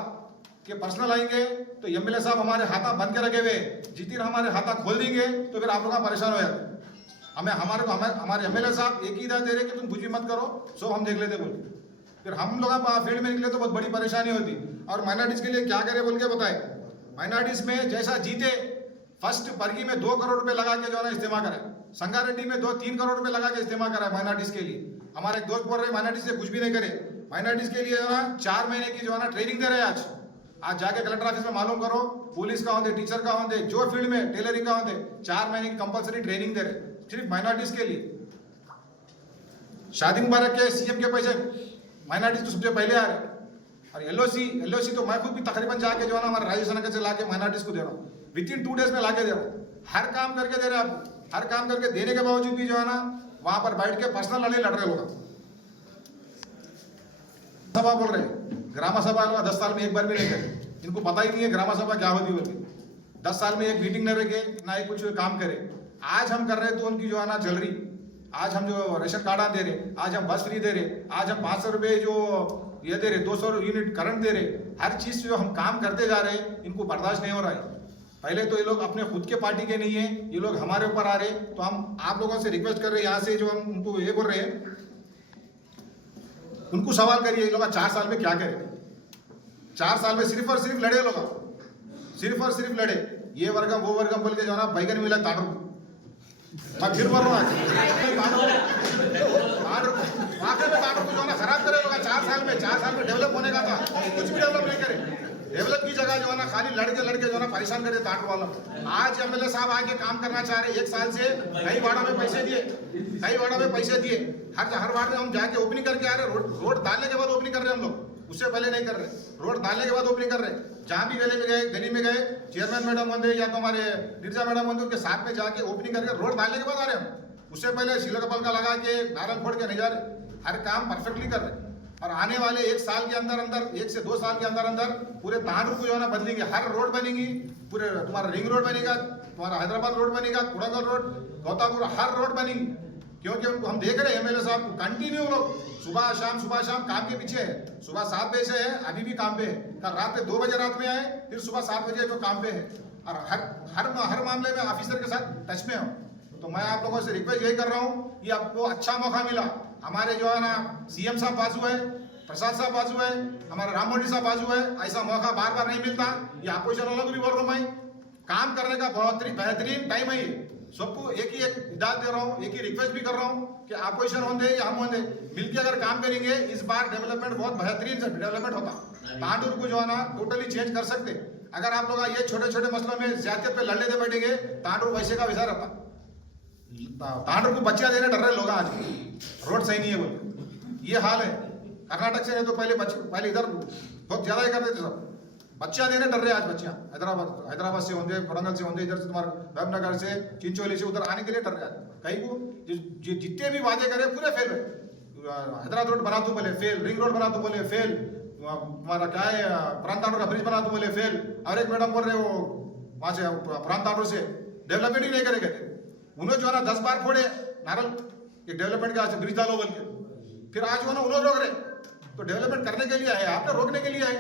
कि पर्सनल आएंगे तो एमएलए साहब हमारे हाथा बंद के रखे हुए, जिस दिन हमारे हाथा खोल देंगे तो फिर आप लोग परेशान हो जाते। हमें हमारे एमएलए साहब एक ही हिदायत दे रहे कि तुम कुछ भी मत करो, सो हम देख लेते बोल। फिर हम लोग फील्ड में निकले तो बहुत बड़ी परेशानी होती। और माइनॉरिटीज के लिए क्या करे बोल के बताए। माइनॉरिटीज में जैसा जीते फर्स्ट बरगी में 2 करोड़ रुपए लगा के जो है ना इस्तेमाल करें, संगारेड्डी में 2-3 करोड़ रुपए लगा के इस्तेमाल करा माइनॉरिटीज के लिए। हमारे एक दोस्त बोल रहे माइनॉरिटीज से कुछ भी नहीं करे, माइनॉरिटीज के लिए जो है ना 4 महीने की जो है ना ट्रेनिंग दे रहे हैं। आज जाके कलेक्टर ऑफिस में मालूम करो, पुलिस का होंगे, टीचर का होंगे, जो फील्ड में टेलरिंग का होंगे, 4 महीने की कंपलसरी ट्रेनिंग दे रहे सिर्फ माइनॉरिटीज के लिए। शादी मुबारक के सीएम के पैसे माइनॉरिटीज तो सबसे पहले आ रहे। और एलओसी तो मैं खुद भी तकरीबन जाके जो है ना हमारे राजस्थान से लाके माइनॉरिटीज को दे रहा हूँ, विद इन 2 डेज में लाके दे रहा हूँ। हर काम करके दे रहे आप, हर काम करके देने के बावजूद भी जो है ना वहां पर बैठ के पर्सनल लड़ाई लड़ रहे लोग। सभा बोल रहे ग्राम सभा 10 साल में एक बार भी नहीं करे, इनको पता ही नहीं है ग्राम सभा क्या होती होती। 10 साल में एक मीटिंग न रखे, ना ही कुछ काम करे। आज हम कर रहे तो उनकी जो है ना चल रही। आज हम जो रेशन कार्ड दे रहे, आज हम बस फ्री दे रहे, आज हम 500 रुपए जो ये दे रहे, 200 यूनिट करंट दे रहे, हर चीज जो हम काम करते जा रहे हैं, इनको बर्दाश्त नहीं हो रहा है। पहले तो ये लोग अपने खुद के पार्टी के नहीं है, ये लोग हमारे ऊपर आ रहे। तो हम आप लोगों से रिक्वेस्ट कर रहे हैं, यहाँ से जो हम उनको ये बोल रहे हैं, उनको सवाल करिए ये लोग 4 साल में क्या करे। 4 साल में सिर्फ और सिर्फ लड़े लोग, सिर्फ और सिर्फ लड़े। ये वर्गम वो वर्गम बोल के जो है ना बैगन मिला ताड़ू। मैं फिर बोल रहा हूँ वाकई में ताड़ू को जो है ना खराब करे लोग। 4 साल में डेवलप होने का था, कुछ भी डेवलप नहीं करे। डेवलप की जगह जो है ना खाली लड़के जो है ना परेशान करे ताड़ू वालों। आज एमएलए साहब आके काम करना चाह रहे। 1 साल से कई वार्डों में पैसे दिए, हर वार्ड में हम जाके ओपनिंग करके आ रहे। रोड डालने के बाद ओपनिंग कर रहे हम लोग, उससे पहले नहीं कर रहे। रोड डालने के बाद ओपनिंग कर रहे। जहाँ भी गली में गए चेयरमैन मैडम होंगे या तो हमारे गिरजा मैडम होंगे, उनके साथ में जाके ओपनिंग करके रोड डालने के बाद आ रहे हम। उससे पहले सिलकपल का लगा के नारल फोड़ के नहीं जा रहे। हर काम परफेक्टली कर रहे। और आने वाले 1 साल के अंदर 1 से 2 साल के अंदर पूरे तांडू को जो है ना बदलेंगे। हर रोड बनेगी, पूरे तुम्हारा रिंग रोड बनेगा, तुम्हारा हैदराबाद रोड बनेगा, कुड़ंगल रोड, गौतापुर, हर रोड बनेगी। क्योंकि उनको हम देख रहे हैं एमएलए साहब कंटिन्यू लोग सुबह शाम काम के पीछे है। सुबह 7 बजे से है, अभी भी काम पे है। कल रात में 2 बजे रात में आए, फिर सुबह 7 बजे जो काम पे है। और हर मामले में ऑफिसर के साथ टच में हो। तो मैं आप लोगों से रिक्वेस्ट यही कर रहा हूँ कि आपको अच्छा मौका मिला। हमारे जो है ना सीएम साहब बाजू है, प्रसाद साहब बाजू है, हमारे राम मोदी साहब बाजू है। ऐसा मौका बार बार नहीं मिलता। ये अपोजिशन वालों को भी बोल रहा हूँ, मैं काम करने का बहुत बेहतरीन टाइम है। सबको एक ही हिदायत दे रहा हूँ, एक ही रिक्वेस्ट भी कर रहा हूँ कि अपोजिशन होंगे या हम होंगे, मिलकर अगर काम करेंगे इस बार डेवलपमेंट बहुत बेहतरीन से डेवलपमेंट होता। तांडूर को जो है ना टोटली चेंज कर सकते। अगर आप लोग ये छोटे छोटे मसलों में ज्यादा पे लड़ने दे बैठेंगे, तांडूर वैसे का वैसा रहता। तांडूर को बच्चा देने डर रहे लोग आज, रोड सही नहीं है बोल। ये हाल है। कर्नाटक से नहीं तो पहले इधर बहुत ज्यादा ही करते थे सब। बच्चा देने डर रहे आज बच्चा। हैदराबाद से होंगे, कोरंगल से होंगे, इधर से तुम्हारे वैभनगर से, चिंचोली से उधर आने के लिए डर रहे। कहीं को जितने भी वादे करे पूरे फेल है। हैदराबाद रोड बना दूं बोले फेल, रिंग रोड बना दूं बोले फेल, तुम्हारा क्या है प्रांतांडोर का ब्रिज बना दूं बोले फेल। और एक मैडम बोल रहे वो वहां से प्रांतांडोर से डेवलपमेंट ही नहीं करेंगे। उन्होंने जो है ना 10 बार फोड़े नारल डेवलपमेंट के ब्रिज डालो बोल के, फिर आज जो है ना उन्होंने रोक रहे। तो डेवलपमेंट करने के लिए है, आपने रोकने के लिए है।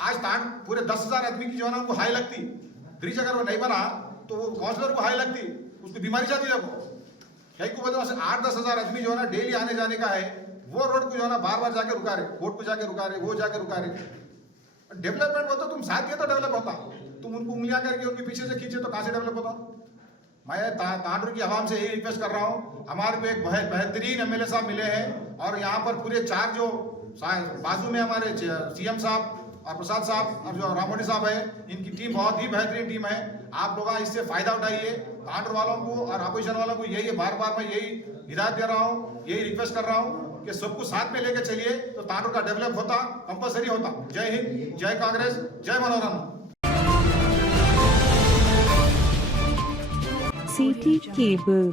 आज पूरे 10,000 आदमी की जो है ना उनको हाई लगती। ब्रिज अगर वो नहीं बना तो वो काउंसलर को हाई लगती, उसको बीमारी जाती है। वो कहीं को बोलते 8-10 हजार आदमी जो है ना डेली आने जाने का है, वो रोड को जो है ना बार बार जाके रुका रहे, कोर्ट को जाके रुका रहे, वो जाके रुका रहे। डेवलपमेंट होता तुम साथ दिए तो डेवलप होता। तुम उनको उंगलियां करके उनके पीछे से खींचे तो कहां से डेवलप होता। मैं तांडूर की आवाम से यही रिक्वेस्ट कर रहा हूँ, हमारे को एक बेहतरीन एमएलए साहब मिले हैं। और यहाँ पर पूरे 4 जो बाजू में हमारे सीएम साहब और प्रसाद साहब और जो रामोडी साहब है, इनकी टीम बहुत ही बेहतरीन टीम है। आप लोग इससे फायदा उठाइए। तांडूर वालों को और अपोजिशन वालों को यही बार बार मैं यही हिदायत दे रहा हूँ, यही रिक्वेस्ट कर रहा हूँ कि सबको साथ में लेके चलिए तो तांडूर का डेवलप होता, कंपलसरी होता। जय हिंद, जय कांग्रेस, जय मनोरमा। CT Cable